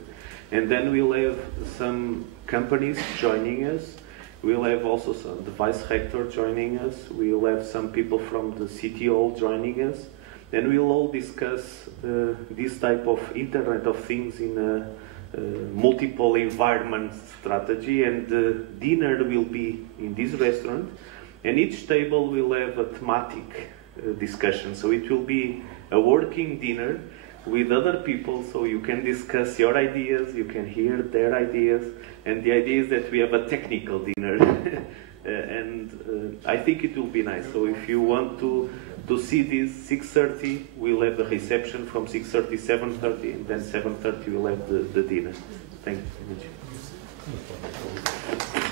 And then we'll have some companies joining us. We'll have also some, the vice rector joining us. We'll have some people from the CTO joining us. And we'll all discuss this type of Internet of Things in a multiple environment strategy. And the dinner will be in this restaurant. And each table will have a thematic discussion. So it will be a working dinner with other people, so you can discuss your ideas, you can hear their ideas, and the idea is that we have a technical dinner. I think it will be nice. So if you want to see this, 6:30 we'll have the reception from 6:30, 7:30, and then 7:30 we'll have the dinner. Thank you.